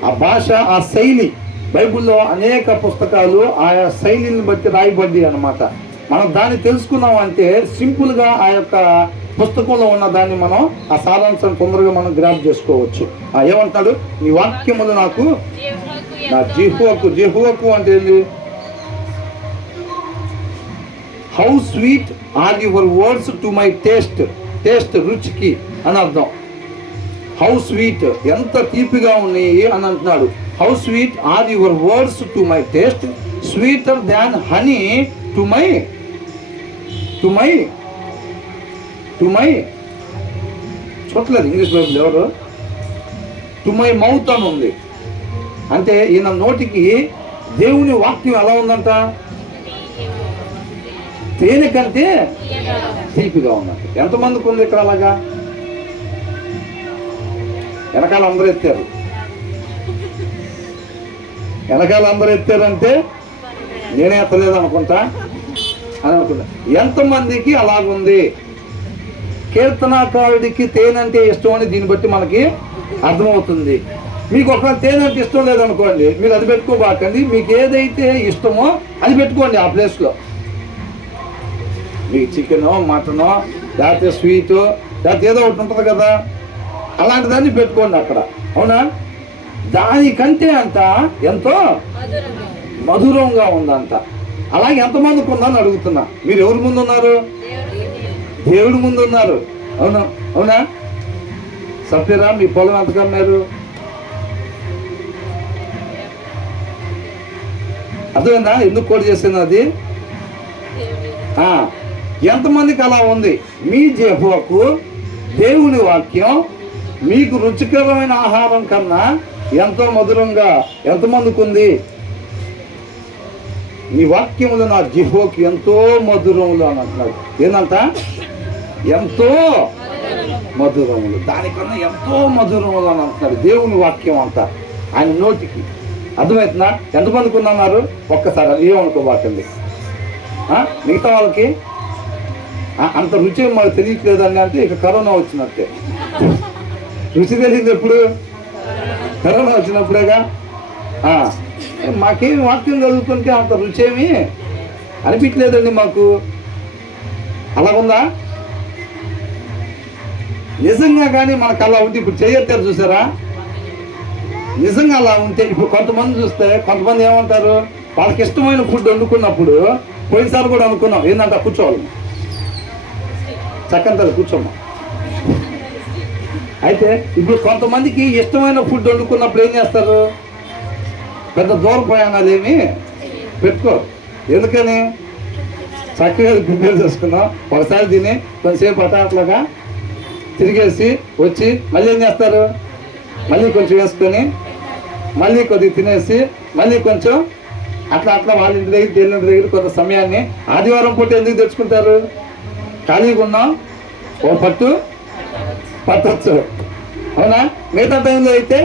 ఆ భాష, ఆ శైలి, బైబిల్లో అనేక పుస్తకాలు ఆయా శైలిని బట్టి రాయబడ్డాయి అన్నమాట. మనం దాన్ని తెలుసుకున్నామంటే సింపుల్గా ఆ యొక్క పుస్తకంలో ఉన్న దాన్ని మనం ఆ సారాంశం తొందరగా మనం గ్రాప్ చేసుకోవచ్చు. ఏమంటాడు? ఈ వాక్యములు నాకు నా జిహ్వకు అంటే ఏంది? How sweet or your words to my taste రుచికి అని అర్థం. హౌ స్వీట్, ఎంత తీపిగా ఉన్నాయి అని అంటున్నాడు. How sweet or your words to my taste, sweeter than honey to my చూడలేదు ఇంగ్లీష్ బైబిల్ ఎవరు, టు మై మౌత్ అని ఉంది. అంటే ఈయన నోటికి దేవుని వాక్యం ఎలా ఉందంట? తేనె కంటే తీపిగా ఉందంట. ఎంతమందికి ఉంది ఇక్కడ అలాగా? వెనకాల అందరూ ఎత్తారు. వెనకాల అందరూ ఎత్తారంటే నేనే ఎత్తలేదు అనుకుంటా అని అనుకుంటా. ఎంతమందికి అలాగుంది? కీర్తనాకారుడికి తేనె అంటే ఇష్టం అని దీన్ని బట్టి మనకి అర్థమవుతుంది. మీకు ఒకవేళ తేనె అంటే ఇష్టం లేదనుకోండి, మీరు అది పెట్టుకోబాకండి. మీకు ఏదైతే ఇష్టమో అది పెట్టుకోండి ఆ ప్లేస్లో. మీకు చికెనో మటనో లేకపోతే స్వీటో లేకపోతే ఏదో ఒకటి ఉంటుంది కదా, అలాంటి దాన్ని పెట్టుకోండి అక్కడ. అవునా? దానికంటే అంట ఎంతో మధురంగా ఉందంట. అలాగే ఎంతమందికి ఉందని అడుగుతున్నా. మీరు ఎవరి ముందు ఉన్నారు? దేవుడి ముందు ఉన్నారు. అవునా? సఫీరా, మీ పొలం ఎంత కమ్మారు? అర్థమైందా ఎందుకు కోడి చేసింది అది? ఎంతమందికి అలా ఉంది? మీ జెహోవాకు దేవుని వాక్యం మీకు రుచికరమైన ఆహారం కన్నా ఎంతో మధురంగా ఎంతమందికి ఉంది? నీ వాక్యములు నా జిహ్వకు ఎంతో మధురములు అని అంటున్నాడు. ఏంటంట? ఎంతో మధురములు, దానికన్నా ఎంతో మధురములు అని అంటున్నాడు దేవుని వాక్యం అంతా ఆయన నోటికి. అర్థమవుతుందా? ఎంతమందికి ఉందన్నారు? ఒక్కసారి ఏమనుకోబాకండి. మిగతా వాళ్ళకి అంత రుచి మాకు తెలియట్లేదండి అంటే ఇక కరోనా వచ్చినట్టే. రుచి తెలియదు ఎప్పుడు? కరోనా వచ్చినప్పుడేగా. మాకేమి వాక్యం చదువుతుంటే అంత రుచి ఏమి అనిపించలేదండి మాకు. అలాగుందా? నిజంగా కానీ మనకు అలా ఉంటే, ఇప్పుడు చేయొచ్చారు చూసారా, నిజంగా అలా ఉంటే ఇప్పుడు కొంతమంది చూస్తే కొంతమంది ఏమంటారు, వాళ్ళకి ఇష్టమైన ఫుడ్ వండుకున్నప్పుడు పోయినసారి కూడా అనుకున్నాం ఏంటంటే కూర్చోవాలి, చక్కని కూర్చోమ్మా. అయితే ఇప్పుడు కొంతమందికి ఇష్టమైన ఫుడ్ వండుకున్నప్పుడు ఏం చేస్తారు? పెద్ద దూర ప్రయాణాలు ఏమి పెట్టుకోరు. ఎందుకని? చక్కగా ప్రిపేర్ చేసుకున్నాం, ఒకసారి తిని కొంచెంసేపు అటాట్లుగా తిరిగేసి వచ్చి మళ్ళీ ఏం చేస్తారు? మళ్ళీ కొంచెం వేసుకొని మళ్ళీ కొద్దిగా తినేసి మళ్ళీ కొంచెం అట్లా వాళ్ళ ఇంటి దగ్గర తేలింటి దగ్గర కొంత సమయాన్ని ఆదివారం పూట ఎందుకు తెచ్చుకుంటారు? ఖాళీగా ఉన్నాం, ఓ పట్టొచ్చు. అవునా? మిగతా టైంలో అయితే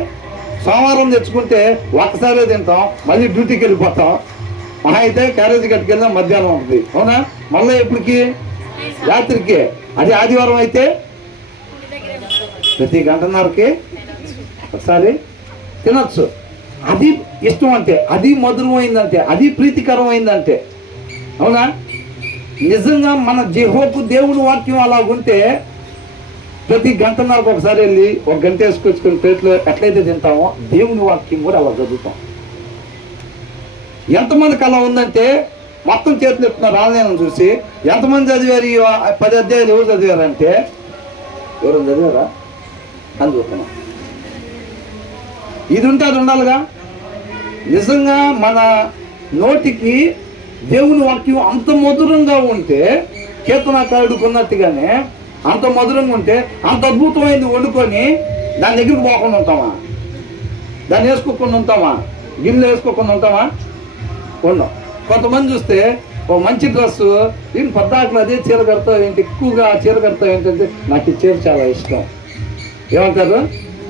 సోమవారం తెచ్చుకుంటే ఒక్కసారే తింటాం, మళ్ళీ డ్యూటీకి వెళ్ళిపోతాం. మహా అయితే క్యారేజీ కట్టుకెళ్ళినా మధ్యాహ్నం ఉంటుంది. అవునా? మళ్ళీ ఎప్పటికి? రాత్రికి. అది ఆదివారం అయితే ప్రతి గంటన్నరకి ఒకసారి తినొచ్చు. అది ఇష్టం అంటే, అది మధురమైందంటే, అది ప్రీతికరమైందంటే. అవునా? నిజంగా మన జెహోవాకు దేవుని వాక్యం అలాగుంటే ప్రతి గంటన్నరకు ఒకసారి వెళ్ళి ఒక గంట వేసుకొచ్చుకొని ప్లేట్లో ఎట్లయితే తింటామో దేవుని వాక్యం కూడా అలా చదువుతాం. ఎంతమందికి అలా ఉందంటే మొత్తం చేతులు ఎత్తున్నారు ఆన్లైన్ చూసి. ఎంతమంది చదివారు? 10 అధ్యాయాలు ఎవరు చదివారంటే ఎవరు చదివారా అని చూస్తున్నాం. ఇది ఉంటే అది ఉండాలిగా. నిజంగా మన నోటికి దేవుని వాక్యం అంత మధురంగా ఉంటే కీర్తనాకారుడికి ఉన్నట్టుగానే అంత మధురంగా ఉంటే అంత అద్భుతమైంది వండుకొని దాని దగ్గరికి పోకుండా ఉంటామా? దాన్ని వేసుకోకుండా ఉంటామా? గిన్నెలు వేసుకోకుండా ఉంటామా? ఉండం. కొంతమంది చూస్తే ఓ మంచి డ్రెస్సు నేను పద్దాకులు అదే చీర కడతావు ఏంటి, ఎక్కువగా ఆ చీర కడతావు ఏంటంటే నాకు ఈ చీర చాలా ఇష్టం. ఏమంటారు?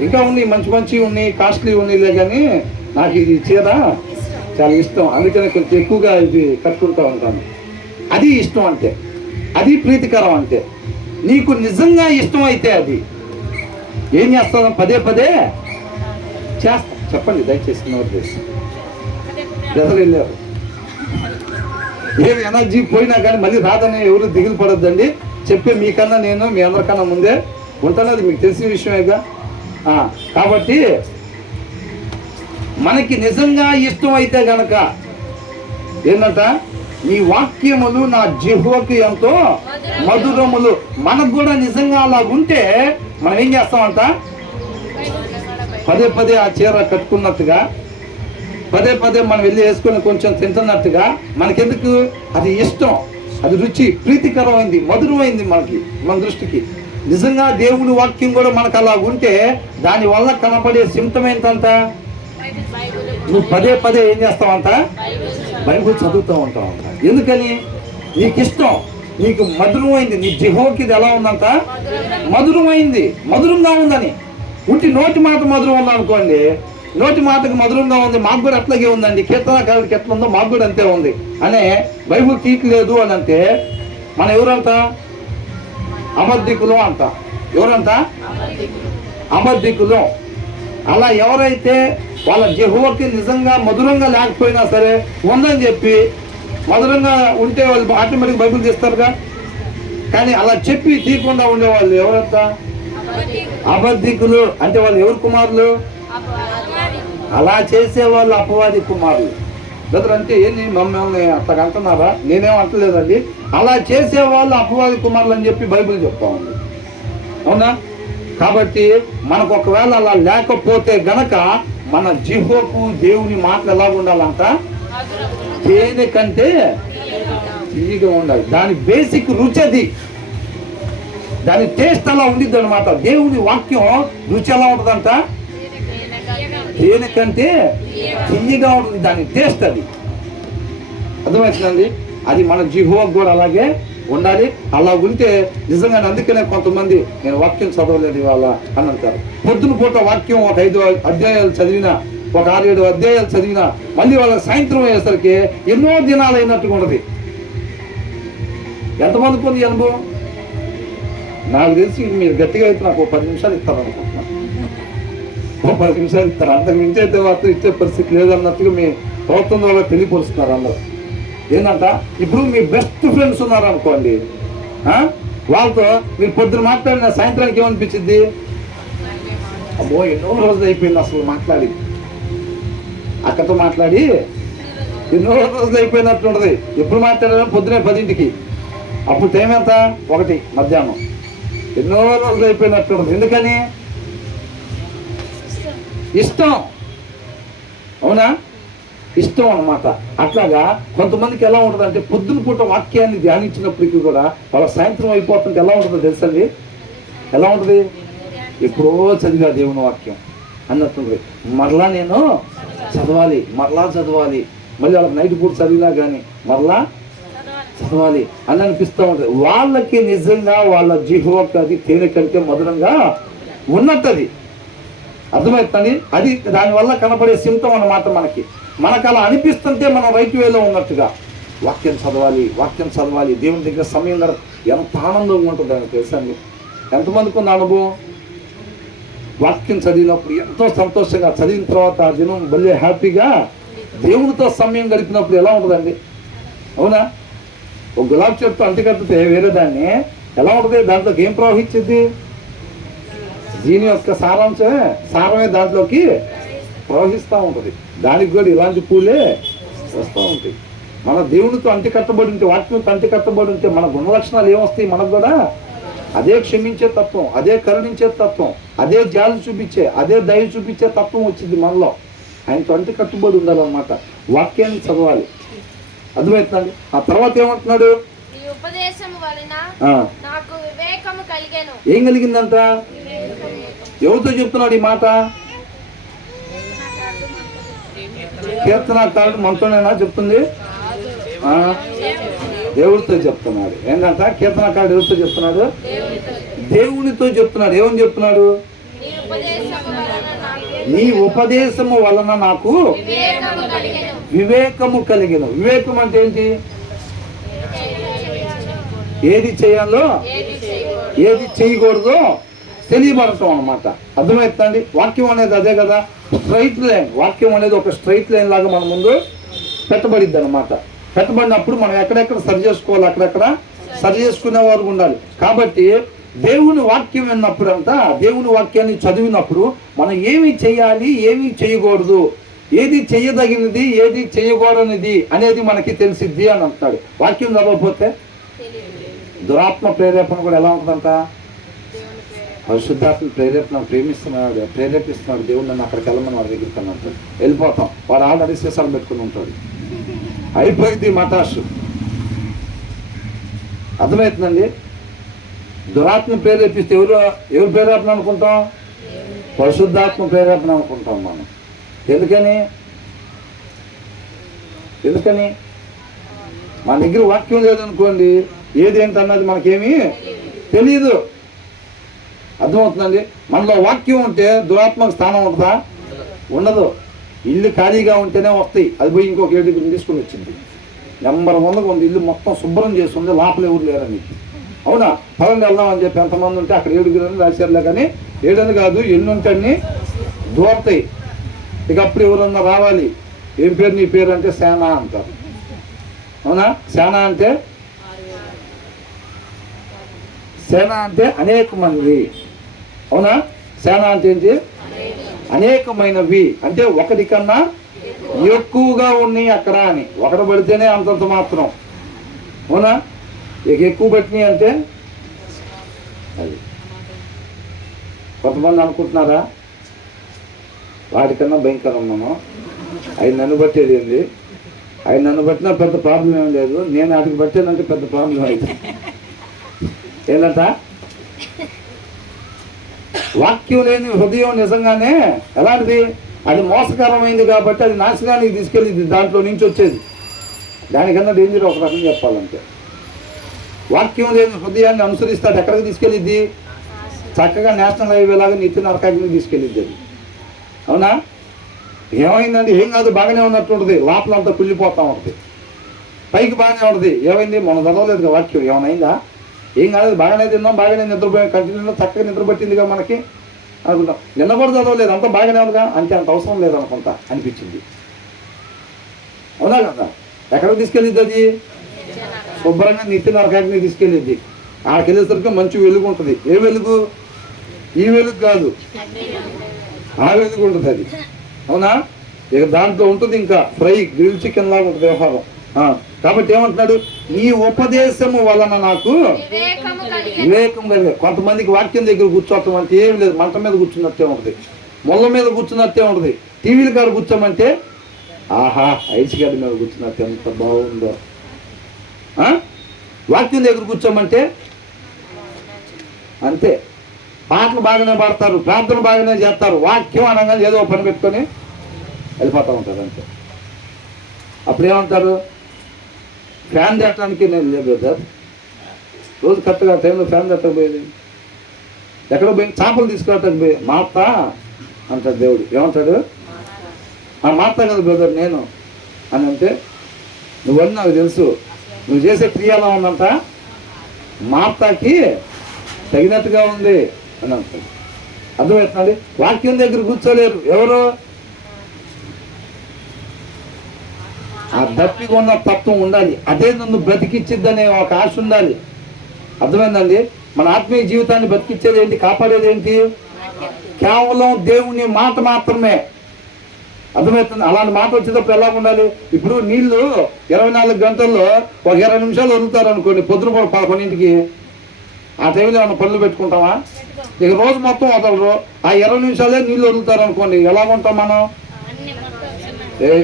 ఇంకా ఉన్నాయి మంచి మంచి ఉన్నాయి, కాస్ట్లీ ఉన్నాయిలే, కానీ నాకు ఇది చీర చాలా ఇష్టం, అందుకని కొంచెం ఎక్కువగా ఇది కట్టుకుంటూ ఉంటాను. అది ఇష్టం అంటే, అది ప్రీతికరం అంటే. నీకు నిజంగా ఇష్టం అయితే అది ఏం చేస్తాను? పదే పదే చేస్తా. చెప్పండి దయచేసి నోట్ చేసి. బ్రదర్ వెళ్ళారు, ఏమి ఎనర్జీ పోయినా కానీ మళ్ళీ రాదని ఎవరు దిగులు పడొద్దండి. చెప్పే మీకన్నా నేను మీ అందరికన్నా ముందే ఉంటాను, అది మీకు తెలిసిన విషయమేగా. కాబట్టి మనకి నిజంగా ఇష్టం అయితే గనక ఏంటంట, నీ వాక్యములు నా జిహ్వకు ఎంతో మధురములు. మనకు కూడా నిజంగా అలా ఉంటే మనం ఏం చేస్తామంట? పదే పదే ఆ చీర కట్టుకున్నట్టుగా, పదే పదే మనం వెళ్ళి వేసుకొని కొంచెం తింటున్నట్టుగా, మనకెందుకు? అది ఇష్టం, అది రుచి, ప్రీతికరమైంది, మధురమైంది మనకి, మన దృష్టికి. నిజంగా దేవుని వాక్యం కూడా మనకు అలా ఉంటే దానివల్ల కనపడే సిమ్టమ్ ఏంటంట? నువ్వు పదే పదే ఏం చేస్తావంట? బైబుల్ చదువుతూ ఉంటావంట. ఎందుకని? నీకు ఇష్టం, నీకు మధురమైంది. నీ జిహోకి ఇది ఎలా ఉందంట? మధురమైంది, మధురంగా ఉందని. ఉట్టి నోటి మాట మధురం ఉందనుకోండి, నోటి మాటకు మధురంగా ఉంది, మాకు కూడా అట్లాగే ఉందండి, కీర్తనకారుడికి ఎట్లా ఉందో మాకు కూడా అంతే ఉంది అనే బైబుల్ తీయట్లేదు అని అంటే మనం ఎవరంట? అబద్ధికులు అంట. ఎవరంట? అబద్ధికులు. అలా ఎవరైతే వాళ్ళ యెహోవాకి నిజంగా మధురంగా లేకపోయినా సరే ఉందని చెప్పి, మధురంగా ఉంటే వాళ్ళు ఆటోమేటిక్ బైబిల్ తీస్తారుగా, కానీ అలా చెప్పి తీయకుండా ఉండేవాళ్ళు ఎవరంట? అబద్ధికులు. అంటే వాళ్ళు ఎవరు కుమారులు? అలా చేసేవాళ్ళు అపవాది కుమారులు. బ్రదర్ అంటే ఏంటి మమ్మల్ని అట్లా అంటున్నారా? నేనేం అంటలేదండి. అలా చేసేవాళ్ళు అపవాది కుమారులు అని చెప్పి బైబిల్ చెప్తా ఉంది, అవునా? కాబట్టి మనకు ఒకవేళ అలా లేకపోతే గనక మన జిహ్వకు దేవుని మాటలు ఎలా ఉండాలంట? తేనె కంటే తీయగా ఉండాలి. దాని బేసిక్ రుచి అది, దాని టేస్ట్ అలా ఉండిద్ది అనమాట. దేవుని వాక్యం రుచి ఎలా ఉంటుందంట? తేనె కంటే తీయగా ఉంటుంది, దాని టేస్ట్ అది. అర్థమవుతుందండి? అది మన జిహ్వకు కూడా అలాగే ఉండాలి. అలా ఉంటే నిజంగా, అందుకనే కొంతమంది నేను వాక్యం చదవలేదు ఇవాళ అని అంటారు. పొద్దున పూట వాక్యం ఒక 5 అధ్యాయాలు చదివినా, ఒక 6-7 అధ్యాయాలు చదివినా, మళ్ళీ వాళ్ళ సాయంత్రం అయ్యేసరికి ఎన్నో దినాలు అయినట్టుగా ఉండదు. ఎంతమందికి ఉంది అనుభవం? నాకు తెలిసి మీరు గట్టిగా అయితే నాకు 10 నిమిషాలు ఇస్తారు అనుకుంటున్నాను. 10 నిమిషాలు ఇస్తారు, అంతకు మించి అయితే మాత్రం ఇచ్చే పరిస్థితి లేదన్నట్టుగా మీ ప్రభుత్వం వల్ల తెలియపరుస్తున్నారు అందరూ. ఏంటంట, ఇప్పుడు మీ బెస్ట్ ఫ్రెండ్స్ ఉన్నారు అనుకోండి, వాళ్ళతో మీరు పొద్దున మాట్లాడిన సాయంత్రానికి ఏమనిపించింది? అబ్బో ఎన్నో రోజులు అయిపోయింది అసలు మాట్లాడి, అక్కతో మాట్లాడి ఎన్నో రోజులు అయిపోయినట్టు ఉంటుంది. ఎప్పుడు మాట్లాడారో? పొద్దునే 10ంటికి. అప్పుడు టైం ఎంత? 1 మధ్యాహ్నం. ఎన్నో రోజులు అయిపోయినట్టు ఉంటుంది. ఎందుకని? ఇష్టం, అవునా? ఇష్టం అన్నమాట. అట్లాగా కొంతమందికి ఎలా ఉంటుంది అంటే, పొద్దున పూట వాక్యాన్ని ధ్యానించినప్పటికీ కూడా వాళ్ళ సాయంత్రం అయిపోతుంటే ఎలా ఉంటుందో తెలుసండి? ఎలా ఉంటుంది? ఎప్పుడో చదివా దేవుని వాక్యం అన్నట్టుంది. మరలా నేను చదవాలి, మరలా చదవాలి, మళ్ళీ వాళ్ళకి నైట్ పూట చదివినా కానీ మరలా చదవాలి అని అనిపిస్తూ ఉంటుంది. వాళ్ళకి నిజంగా వాళ్ళ జిహ్వకు అది తేనె కంటే మధురంగా ఉన్నట్టు. అది అర్థమవుతుంది. అది దానివల్ల కనపడే సిమ్టమ్ అన్నమాట. మనకు అలా అనిపిస్తుంటే మనం రైట్ వేలో ఉన్నట్టుగా వాక్యం చదవాలి, వాక్యం చదవాలి, దేవుని దగ్గర సమయం ఎంత ఆనందంగా ఉంటుంది అని తెలుసండి. ఎంతమందికి ఉన్న అనుభవం? వాక్యం చదివినప్పుడు ఎంతో సంతోషంగా, చదివిన తర్వాత ఆ దినం భలే హ్యాపీగా దేవునితో సమయం గడిపినప్పుడు ఎలా ఉంటుందండి? అవునా? ఒక గులాబీ చెట్టు అంటికట్టితే వేరే దాన్ని ఎలా ఉంటుంది? దాంట్లోకి ఏం ప్రవహించింది? దీని యొక్క సారమే దాంట్లోకి ప్రవహిస్తూ ఉంటుంది. దానికి కూడా ఇలాంటి పూలే వస్తూ ఉంటాయి. మన దేవునితో అంటికట్టబడి ఉంటే, వాక్యంతో అంటికట్టబడి ఉంటే మన గుణలక్షణాలు ఏమొస్తాయి? మనకు కూడా అదే క్షమించే తత్వం, అదే కరుణించే తత్వం, అదే జాలి చూపించే, అదే దయ చూపించే తత్వం వచ్చింది మనలో. ఆయనతో అంటికట్టుబడి ఉండాలన్నమాట. వాక్యాన్ని చదవాలి. అర్థమవుతుందండి? ఆ తర్వాత ఏమంటున్నాడు? ఈ ఉపదేశము వలన నాకు వివేకము కలిగెను. ఏం కలిగిందంట? ఎవరితో చెప్తున్నాడు ఈ మాట? కీర్తనకారుడు మనతోనేనా చెప్తుంది? దేవుడితో చెప్తున్నాడు. ఏంటంట? కీర్తనకారుడు ఎవరితో చెప్తున్నాడు? దేవునితో చెప్తున్నాడు. ఏమని చెప్తున్నాడు? నీ ఉపదేశము వలన నాకు వివేకము కలిగెను. వివేకం అంటే ఏంటి? ఏది చేయాలో ఏది చేయకూడదో తెలియబడటం అన్నమాట. అర్థమవుతుందండి? వాక్యం అనేది అదే కదా, స్ట్రైట్ లైన్. వాక్యం అనేది ఒక స్ట్రైట్ లైన్ లాగా మన ముందు పెట్టబడిద్ది అనమాట. పెట్టబడినప్పుడు మనం ఎక్కడెక్కడ సరి చేసుకోవాలి, అక్కడెక్కడ సరి చేసుకునే వారు ఉండాలి. కాబట్టి దేవుని వాక్యం విన్నప్పుడు అంతా, దేవుని వాక్యాన్ని చదివినప్పుడు మనం ఏమి చేయాలి, ఏమి చేయకూడదు, ఏది చేయదగినది, ఏది చేయకూడనిది అనేది మనకి తెలిసిద్ది అని అంటున్నాడు. వాక్యం చదవకపోతే దురాత్మ ప్రేరేపణ కూడా ఎలా ఉంటుందంట? పరిశుద్ధాత్మ ప్రేరేపిస్తున్నాడు దేవుడు నన్ను అక్కడికి వెళ్ళమని వాడి దగ్గరికి అన్నట్టు వెళ్ళిపోతాం. వాడు ఆల్రెడీ సీసాలు పెట్టుకుని ఉంటాడు. అయిపోయింది మటాషు. అర్థమవుతుందండి? దురాత్మ ప్రేరేపిస్తే ఎవరు ప్రేరేపణ అనుకుంటాం? పరిశుద్ధాత్మ ప్రేరేపణ అనుకుంటాం మనం. ఎందుకని మన దగ్గర వాక్యం లేదనుకోండి, ఏదేంటన్నది మనకేమీ తెలియదు. అర్థమవుతుందండి? మనలో వాక్యం ఉంటే దురాత్మకు స్థానం ఉంటుందా? ఉండదు. ఇల్లు ఖాళీగా ఉంటేనే వస్తాయి. అది పోయి ఇంకొక 7 తీసుకుని వచ్చింది. నెంబర్ 1గా ఉంది. ఇల్లు మొత్తం శుభ్రం చేస్తుంది, లోపల ఎవరు లేరని. అవునా? పదండి వెళ్దాం అని చెప్పి ఎంతమంది ఉంటే అక్కడ 7 రాశారులే. కానీ 7 కాదు, ఎన్ని ఉంటాయని దూరతాయి. ఇక అప్పుడు ఎవరన్నా రావాలి. ఏం పేరు నీ పేరు అంటే సేనా అంటారు. అవునా? సేనా అంటే అనేక మంది. అవునా? సేనా అంటే ఏంటి? అనేకమైనవి అంటే ఒకటి కన్నా ఎక్కువగా ఉన్నాయి అక్కడ అని. ఒకటి పడితేనే అంతంత మాత్రం. అవునా? ఇక ఎక్కువ పట్టినాయి అంటే అది. కొంతమంది అనుకుంటున్నారా వాడికన్నా భయంకరం మనం, ఆయన నన్ను బట్టేది ఏంది, ఆయన నన్ను బట్టినా పెద్ద ప్రాబ్లం ఏం లేదు, నేను వాటికి బట్టానంటే పెద్ద ప్రాబ్లం అయితే ఏంటంట? వాక్యం లేని హృదయం నిజంగానే ఎలాంటిది? అది మోసకరమైంది కాబట్టి అది నాశనానికి తీసుకెళ్ళింది. దాంట్లో నుంచి వచ్చేది దానికన్నా డేంజర్ ఒక రకం చెప్పాలంటే. వాక్యం లేని హృదయాన్ని అనుసరిస్తాడు ఎక్కడికి తీసుకెళ్ళిద్ది? చక్కగా నేషనల్ హైవే లాగా నిత్య నరకానికి తీసుకెళ్ళిద్ది అది. అవునా? ఏమైందండి? ఏం కాదు, బాగానే ఉన్నట్టు ఉంటుంది, లోపలంతా కుళ్ళిపోతూ ఉంటుంది. పైకి బాగానే ఉంటుంది. ఏమైంది? మనం చదవలేదు వాక్యం, ఏమైనా ఏం కాదు, బాగానే తిన్నాం, బాగానే నిద్రపోయాం, కంటిన్యూలో చక్కగా నిద్రపట్టిందిగా మనకి అనుకుంటాం. నిన్న కూడా చదవలేదు, అంతా బాగానే ఉందిగా, అంటే అంత అవసరం లేదనుకుంటా అనిపించింది. అవునా కదా? ఎక్కడికి తీసుకెళ్ళిద్ది అది? శుభ్రంగా నిత్య నరకాగ్ని తీసుకెళ్ళిద్ది. ఆడికి వెళ్ళేసరికి మంచి వెలుగు ఉంటుంది. ఏ వెలుగు? ఈ వెలుగు కాదు, ఆ వెలుగు ఉంటుంది అది. అవునా? ఇక దాంట్లో ఉంటుంది ఇంకా ఫ్రై గ్రిల్ చికెన్ లాగా ఉంటుంది వ్యవహారం. కాబట్టి ఏమంటున్నాడు? ఈ ఉపదేశము వలన నాకు వివేకం కలిగే. కొంతమందికి వాక్యం దగ్గర కూర్చోవటం అంటే ఏమి లేదు, మంట మీద కూర్చున్నట్టే ఉంటుంది, మొల్ల మీద కూర్చున్నట్టే ఉంటుంది. టీవీల కాడ కూర్చోమంటే ఆహా ఐస్ గడ్డ మీద కూర్చున్నట్టు ఎంత బాగుందో. వాక్యం దగ్గర కూర్చోమంటే అంతే. పాటలు బాగానే పాడతారు, ప్రార్థన బాగానే చేస్తారు, వాక్యం అనగానే ఏదో పని పెట్టుకొని వెళ్ళిపోతూ ఉంటారు అంతే. అప్పుడు ఏమంటారు? ఫ్యాన్ తట్టడానికి నేను లేదు సార్, రోజు కరెక్ట్గా టైంలో ఫ్యాన్ తట్టకపోయేది. ఎక్కడ పోయి చేపలు తీసుకురావటానికి పోయి మాత అంటాడు దేవుడు. ఏమంటాడు? మాత కదా బ్రదర్ నేను అని అంటే, నువ్వని నాకు తెలుసు, నువ్వు చేసే క్రియ ఎలా ఉందంట, మాతకి తగినట్టుగా ఉంది అని అంటాడు. అర్థమవుతుంది? వాక్యం దగ్గర కూర్చోలేరు ఎవరు? ఆ దప్పిగా ఉన్న తత్వం ఉండాలి, అదే నన్ను బ్రతికిచ్చిద్దనే ఒక ఆశ ఉండాలి. అర్థమైందండి? మన ఆత్మీయ జీవితాన్ని బ్రతికిచ్చేది ఏంటి, కాపాడేది ఏంటి? కేవలం దేవుని మాట మాత్రమే. అర్థమవుతుంది? అలాంటి మాట వచ్చేటప్పుడు ఎలా ఉండాలి? ఇప్పుడు నీళ్లు 24 గంటల్లో ఒక 20 నిమిషాలు వదులుతారు అనుకోండి, పొద్దున కూడా 11ంటికి. ఆ టైంలో ఏమైనా పనులు పెట్టుకుంటామా? ఇక రోజు మొత్తం వదలరు, ఆ 20 నిమిషాలే నీళ్ళు వదులుతారు అనుకోండి, ఎలా ఉంటాం మనం?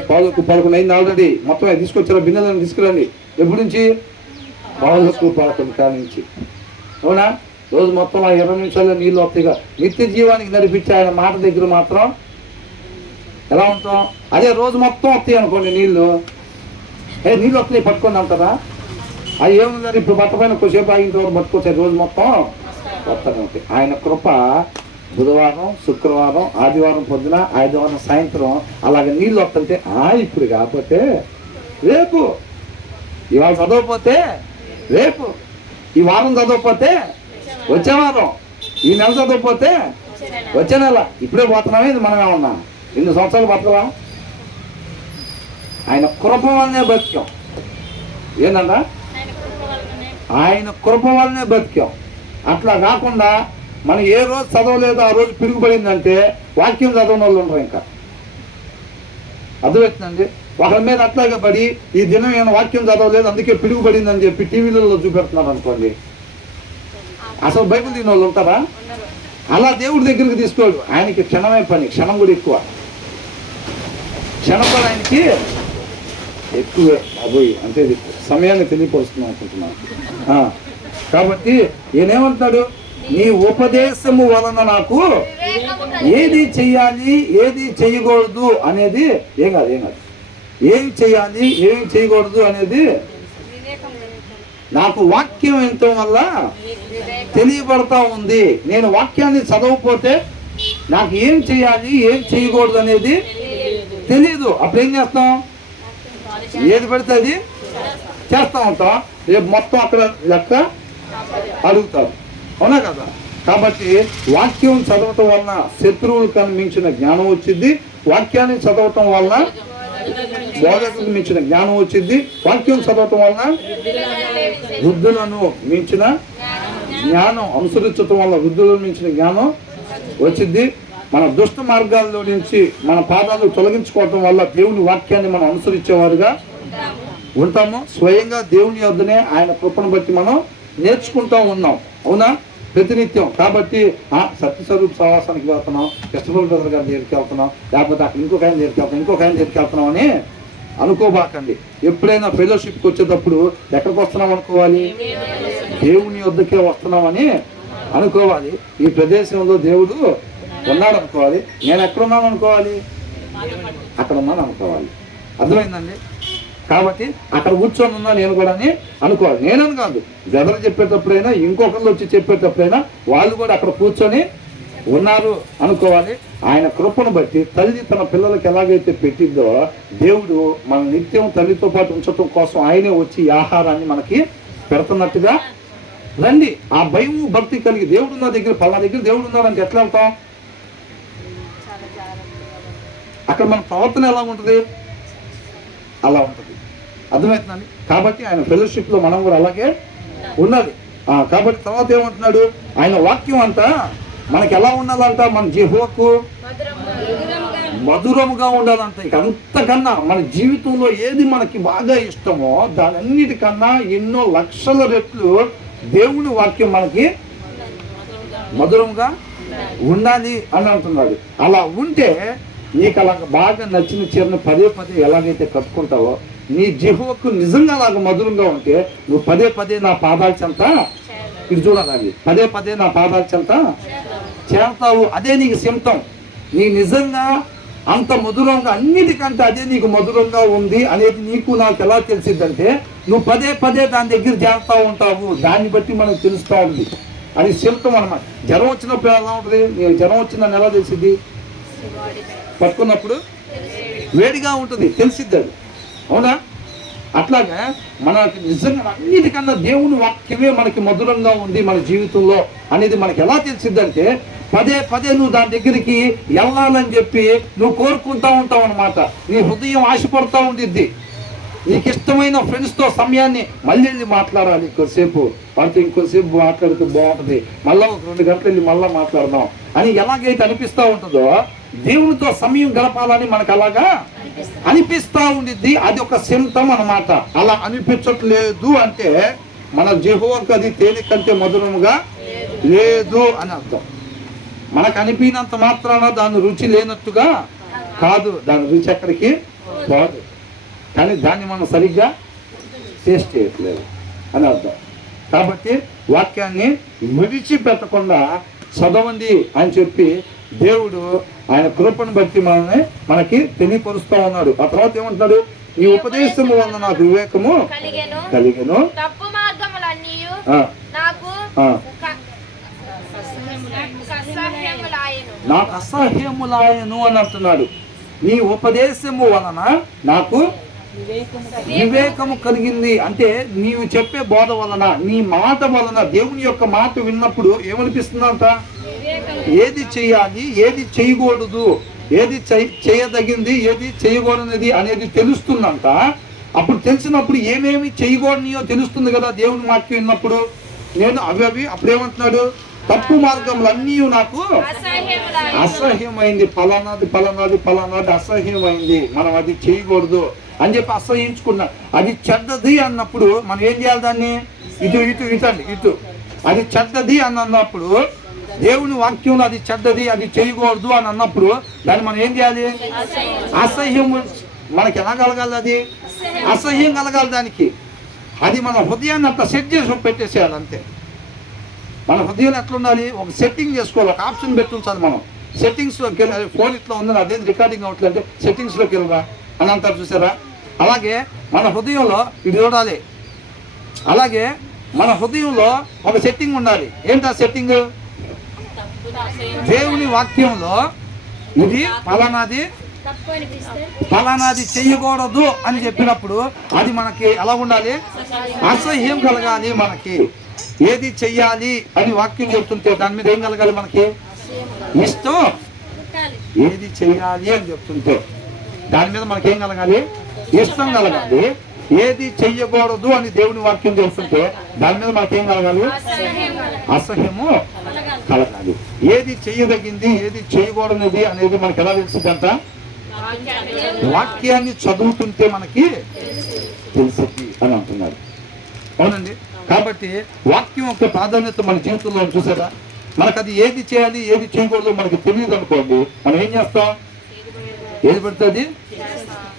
11 అయింది ఆల్రెడీ, మొత్తం తీసుకొచ్చారా బిన్నెలను తీసుకురండి. ఎప్పటి నుంచి? 11 కాడ నుంచి. అవునా? రోజు మొత్తం ఆ 20 నిమిషాల్లో నీళ్ళు వస్తాయిగా. నిత్య జీవానికి నడిపించే ఆయన మాట దగ్గర మాత్రం ఎలా ఉంటాం? అదే రోజు మొత్తం వస్తాయి అనుకోండి నీళ్ళు, నీళ్ళు వస్తాయి పట్టుకొని అంటారా? అవి ఏముందని ఇప్పుడు పట్టపైన కొద్దిసేపు ఆగిన తర్వాత పట్టుకొచ్చాయి, రోజు మొత్తం వస్తూనే ఉంటాయి. ఆయన కృప బుధవారం, శుక్రవారం, ఆదివారం పొద్దున, ఆదివారం సాయంత్రం అలాగే నీళ్ళు వస్తుంటే ఇప్పుడు కాకపోతే రేపు, ఇవాళ చదవకపోతే రేపు, ఈ వారం చదవకపోతే వచ్చే వారం, ఈ నెల చదవకపోతే వచ్చే నెల. ఇప్పుడే పోతున్నామే, ఇది మనమే ఉన్నాం. 2 సంవత్సరాలు బతకవా? ఆయన కృప వల్లనే బతికాం. ఏంటంట? ఆయన కృప వల్లనే బతికాం. అట్లా కాకుండా మనం ఏ రోజు చదవలేదో ఆ రోజు పిడుగుపడిందంటే వాక్యం చదవని వాళ్ళు ఉండరు. ఇంకా అర్థమవుతుందండి. ఒకరి మీద అట్లాగే పడి ఈ దినం నేను వాక్యం చదవలేదు అందుకే పిడుగుపడిందని చెప్పి టీవీలలో చూపెడుతున్నారు అనుకోండి, అసలు బైబిల్ తిన వాళ్ళు ఉంటారా? అలా దేవుడి దగ్గరికి తీసుకోడు. ఆయనకి క్షణమే పని, క్షణం కూడా ఎక్కువ, క్షణం కూడా ఆయనకి ఎక్కువ. అబ్బాయి అంటే సమయాన్ని తెలియపరుస్తున్నాం అనుకుంటున్నాను. కాబట్టి ఈయనేమంటున్నాడు? నీ ఉపదేశము వలన నాకు ఏది చెయ్యాలి ఏది చేయకూడదు అనేది ఏం కాదు, ఏం చెయ్యాలి ఏం చేయకూడదు అనేది నాకు వాక్యం వినటం వల్ల తెలియబడతా ఉంది. నేను వాక్యాన్ని చదవకపోతే నాకు ఏం చేయాలి ఏం చేయకూడదు అనేది తెలియదు. అప్పుడు ఏం చేస్తాం? ఏది పడితే అది చేస్తూ ఉంటాం. రేపు మొత్తం అక్కడ లెక్క అడుగుతారు, అవునా కదా? కాబట్టి వాక్యం చదవటం వలన శత్రువులకు మించిన జ్ఞానం వచ్చింది, వాక్యాన్ని చదవటం వలన బోధకులకు మించిన జ్ఞానం వచ్చింది, వాక్యం చదవటం వలన వృద్ధులను మించిన జ్ఞానం అనుసరించటం వల్ల వృద్ధులను మించిన జ్ఞానం వచ్చింది. మన దుష్ట మార్గాల్లో నుంచి మన పాదాలు తొలగించుకోవటం వల్ల దేవుని వాక్యాన్ని మనం అనుసరించేవారుగా ఉంటాము. స్వయంగా దేవుని యొద్దనే ఆయన కృపను బట్టి మనం నేర్చుకుంటూ ఉన్నాం, అవునా? ప్రతినిత్యం. కాబట్టి సత్యస్వరూప సహవాసానికి వెళ్తున్నాం, కృష్ణపల్లి బ్రదర్ గారి దగ్గరికి వెళ్తున్నాం, లేకపోతే అక్కడ ఇంకొక ఆయన దగ్గరికి వెళ్తున్నాం అని అనుకోబాకండి. ఎప్పుడైనా ఫెలోషిప్కి వచ్చేటప్పుడు ఎక్కడికి వస్తున్నాం అనుకోవాలి? దేవుని యొద్దకే వస్తున్నామని అనుకోవాలి. ఈ ప్రదేశంలో దేవుడు ఉన్నాడు అనుకోవాలి. నేను ఎక్కడున్నాను అనుకోవాలి? అక్కడ ఉన్నాను అనుకోవాలి. అర్థమైందండి? కాబట్టి అక్కడ కూర్చొని ఉన్నా నేను కూడా అని అనుకోవాలి. నేనని కాదు, బ్రదర్ చెప్పేటప్పుడైనా ఇంకొకళ్ళు వచ్చి చెప్పేటప్పుడైనా వాళ్ళు కూడా అక్కడ కూర్చొని ఉన్నారు అనుకోవాలి. ఆయన కృపను బట్టి తల్లి తన పిల్లలకి ఎలాగైతే పెట్టిందో దేవుడు మన నిత్యం తల్లితో పాటు ఉంచడం కోసం ఆయనే వచ్చి ఈ ఆహారాన్ని మనకి పెడుతున్నట్టుగా రండి. ఆ భయం భక్తి కలిగి దేవుడు ఉన్న దగ్గర పలానా దగ్గర దేవుడు ఉన్నాడంటే ఎట్లా వెళ్తాం? అక్కడ మన ప్రవర్తన ఎలా ఉంటుంది? అలా ఉంటుంది. అర్థమవుతుందండి? కాబట్టి ఆయన ఫెలోషిప్లో మనం కూడా అలాగే ఉండాలి. కాబట్టి తర్వాత ఏమంటున్నాడు? ఆయన వాక్యం అంతా మనకి ఎలా ఉండాలంట? మన జిహ్వకు మధురముగా ఉండాలంట. ఇక అంతకన్నా మన జీవితంలో ఏది మనకి బాగా ఇష్టమో దానన్నిటికన్నా ఎన్నో లక్షల రెట్లు దేవుని వాక్యం మనకి మధురంగా ఉండాలి అని అంటున్నాడు. అలా ఉంటే నీకు అలా బాగా నచ్చిన చీరను పదే పదే ఎలాగైతే కట్టుకుంటావో, నీ జిహ్వకు నిజంగా నాకు మధురంగా ఉంటే నువ్వు పదే పదే నా పాదాల చెంత, ఇది చూడాలి, పదే పదే నా పాదాల చెంత చేస్తావు. అదే నీకు సిమ్టం. నీ నిజంగా అంత మధురంగా, అన్నిటికంటే అదే నీకు మధురంగా ఉంది అనేది నీకు నాకు ఎలా తెలిసిద్దంటే నువ్వు పదే పదే దాని దగ్గర చేరుతూ ఉంటావు. దాన్ని బట్టి మనకు తెలుస్తూ ఉంది. అది సిమ్టం అన్నమాట. జ్వరం వచ్చినప్పుడు ఎలా ఉంటుంది? నీకు జ్వరం వచ్చిందని ఎలా తెలిసిద్ది? పట్టుకున్నప్పుడు వేడిగా ఉంటుంది, తెలిసిద్ది అది, అవునా? అట్లాగా మనకి నిజంగా అన్నిటికన్నా దేవుని వాక్యమే మనకి మధురంగా ఉంది మన జీవితంలో అనేది మనకి ఎలా తెలిసిద్దంటే పదే పదే నువ్వు దాని దగ్గరికి వెళ్ళాలని చెప్పి నువ్వు కోరుకుంటూ ఉంటావు అన్నమాట. నీ హృదయం ఆశపడుతూ ఉండిద్ది. నీకు ఇష్టమైన ఫ్రెండ్స్తో సమయాన్ని మళ్ళీ వెళ్ళి మాట్లాడాలి, ఇంకొంతసేపు వాటితో ఇంకొంతసేపు మాట్లాడితే బాగుంటుంది, మళ్ళీ ఒక 2 గంటలు వెళ్ళి మళ్ళీ మాట్లాడదాం అని ఎలాగైతే అనిపిస్తూ ఉంటుందో దేవునితో సమయం గడపాలని మనకు అలాగా అనిపిస్తూ ఉండిద్ది. అది ఒక సిమ్టమ్ అన్నమాట. అలా అనిపించట్లేదు అంటే మన యెహోవాకు అది తేలికంటే మధురముగా లేదు అని అర్థం. మనకు అనిపినంత మాత్రాన దాని రుచి లేనట్టుగా కాదు, దాని రుచి ఎక్కడికి పోదు, కానీ దాన్ని మనం సరిగ్గా టేస్ట్ చేయట్లేదు అని అర్థం. కాబట్టి వాక్యాన్ని విడిచిపెట్టకుండా చదవండి అని చెప్పి దేవుడు ఆయన కృపను బట్టి మనకి తెలియపరుస్తూ ఉన్నాడు. ఆ తర్వాత ఏమంటున్నాడు? ఈ ఉపదేశము వలన నాకు వివేకము కలిగెను, తప్పు మార్గములన్నీయు నాకు అసహ్యములాయను అని అంటున్నాడు. నీ ఉపదేశము వలన నాకు వివేకము కలిగింది. అంటే నీవు చెప్పే బోధ వలన, నీ మాట వలన, దేవుని యొక్క మాట విన్నప్పుడు ఏమనిపిస్తుందంట? ఏది చేయాలి, ఏది చేయకూడదు, ఏది చేయదగింది, ఏది చేయకూడనిది అనేది తెలుస్తుందంట. అప్పుడు తెలిసినప్పుడు ఏమేమి చేయకూడనియో తెలుస్తుంది కదా దేవుని వాక్యం విన్నప్పుడు. నేను అవి అప్పుడేమంటున్నాడు? తప్పు మార్గములన్నీ నాకు అసహ్యమైంది, ఫలానాది ఫలానాది ఫలానాది అసహ్యమైంది, మనం అది చేయకూడదు అని చెప్పి అసహ్యించుకున్నా. అది చెడ్డది అన్నప్పుడు మనం ఏం చేయాలి? దాన్ని ఇటు ఇటు ఇటండి ఇటు అది చెడ్డది అని అన్నప్పుడు, దేవుని వాక్యంలో అది చెడ్డది, అది చేయకూడదు అని అన్నప్పుడు దాన్ని మనం ఏం చేయాలి? అసహ్యం మనకి ఎలా కలగాలి? అది అసహ్యం కలగాలి దానికి. అది మన హృదయాన్ని అంతా సెట్ చేసి పెట్టేసేయాలి అంతే. మన హృదయం ఎట్లా ఉండాలి? ఒక సెట్టింగ్ చేసుకోవాలి, ఒక ఆప్షన్ పెట్టుంచాలి. మనం సెట్టింగ్స్లోకి వెళ్ళి ఫోన్ ఇట్లా ఉంది, అదే రికార్డింగ్ అవ్వట్లేదు, సెట్టింగ్స్లోకి వెళ్ళరా అని అంటారు చూసారా? అలాగే మన హృదయంలో ఇది చూడాలి. అలాగే మన హృదయంలో ఒక సెట్టింగ్ ఉండాలి. ఏంటి ఆ సెట్టింగ్? దేవుని వాక్యంలో ఇది ఫలానాది చెయ్యకూడదు అని చెప్పినప్పుడు అది మనకి ఎలా ఉండాలి? అసహ్యం కలగాలి. మనకి ఏది చెయ్యాలి అని వాక్యం చెప్తుంటే దాని మీద ఏం కలగాలి? మనకి ఇష్టం. ఏది చెయ్యాలి అని చెప్తుంటే దాని మీద మనకేం కలగాలి? ఇష్టం కలగాలి. ఏది చెయ్యకూడదు అని దేవుని వాక్యం చెప్తుంటే దాని మీద మనకేం కలగాలి? అసహ్యము కలగాలి. ఏది చెయ్యదగింది, ఏది చేయకూడనిది అనేది మనకి ఎలా తెలుస్తుందంట? వాక్యాన్ని చదువుతుంటే మనకి తెలుస్తుంది అని అంటున్నారు. అవునండి. కాబట్టి వాక్యం యొక్క ప్రాధాన్యత మన జీవితంలో చూసారా? మనకు అది ఏది చేయాలి, ఏది చేయకూడదు మనకి తెలియదు అనుకోండి, మనం ఏం చేస్తాం? ఏది పడితే అది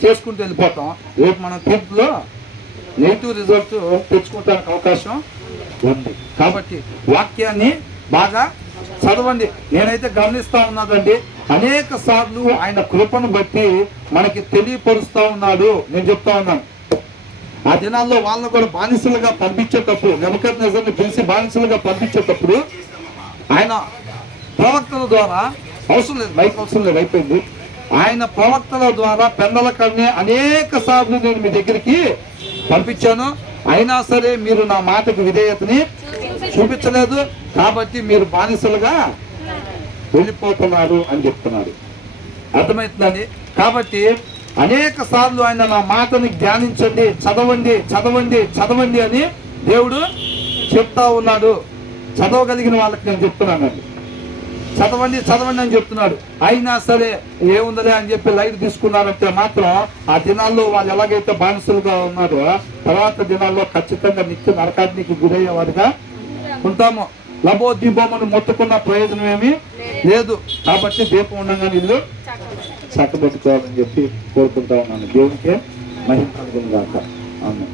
చేసుకుంటూ వెళ్ళిపోతాం. రేపు మన తీర్పులో నెగిటివ్ రిజల్ట్ తెచ్చుకోవడానికి అవకాశం ఉంది. కాబట్టి వాక్యాన్ని బాగా చదవండి. నేనైతే గమనిస్తా ఉన్నానండి, అనేక సార్లు ఆయన కృపను బట్టి మనకి తెలియపరుస్తూ ఉన్నాడు. నేను చెప్తా ఉన్నాను, ఆ దినాల్లో వాళ్ళని కూడా బానిసలుగా పంపించేటప్పుడు, నెబుకద్నెజర్ని పిలిచి బానిసలుగా పంపించేటప్పుడు ఆయన ప్రవక్తల ద్వారా, అవసరం లేదు మైక్ అవసరం లేదు అయిపోయింది, ఆయన ప్రవక్తల ద్వారా పెందల కన్నే అనేక సార్లు నేను మీ దగ్గరికి పంపించాను, అయినా సరే మీరు నా మాటకు విధేయతని చూపించలేదు, కాబట్టి మీరు బానిసలుగా వెళ్ళిపోతున్నారు అని చెప్తున్నారు. అర్థమవుతుందండి? కాబట్టి అనేక సార్లు ఆయన నా మాటని ధ్యానించండి, చదవండి చదవండి చదవండి అని దేవుడు చెప్తా ఉన్నాడు. చదవగలిగిన వాళ్ళకి నేను చెప్తున్నానండి, చదవండి చదవండి అని చెప్తున్నాడు. అయినా సరే ఏముందలే అని చెప్పి లైట్ తీసుకున్నారంటే మాత్రం ఆ దినాల్లో వాళ్ళు ఎలాగైతే బానిసలుగా ఉన్నారో తర్వాత దినాల్లో ఖచ్చితంగా నిత్య నరకాగ్నికి గురయ్యేవారుగా ఉంటాము. లబో దీపమును మొత్తుకున్న ప్రయోజనం ఏమీ లేదు. కాబట్టి దీపం ఉండగానే ఇల్లు చక్కబెట్టుకోవాలని చెప్పి కోరుకుంటా ఉన్నాను. దేవునికే మహిమ కలుగును గాక. ఆమేన్.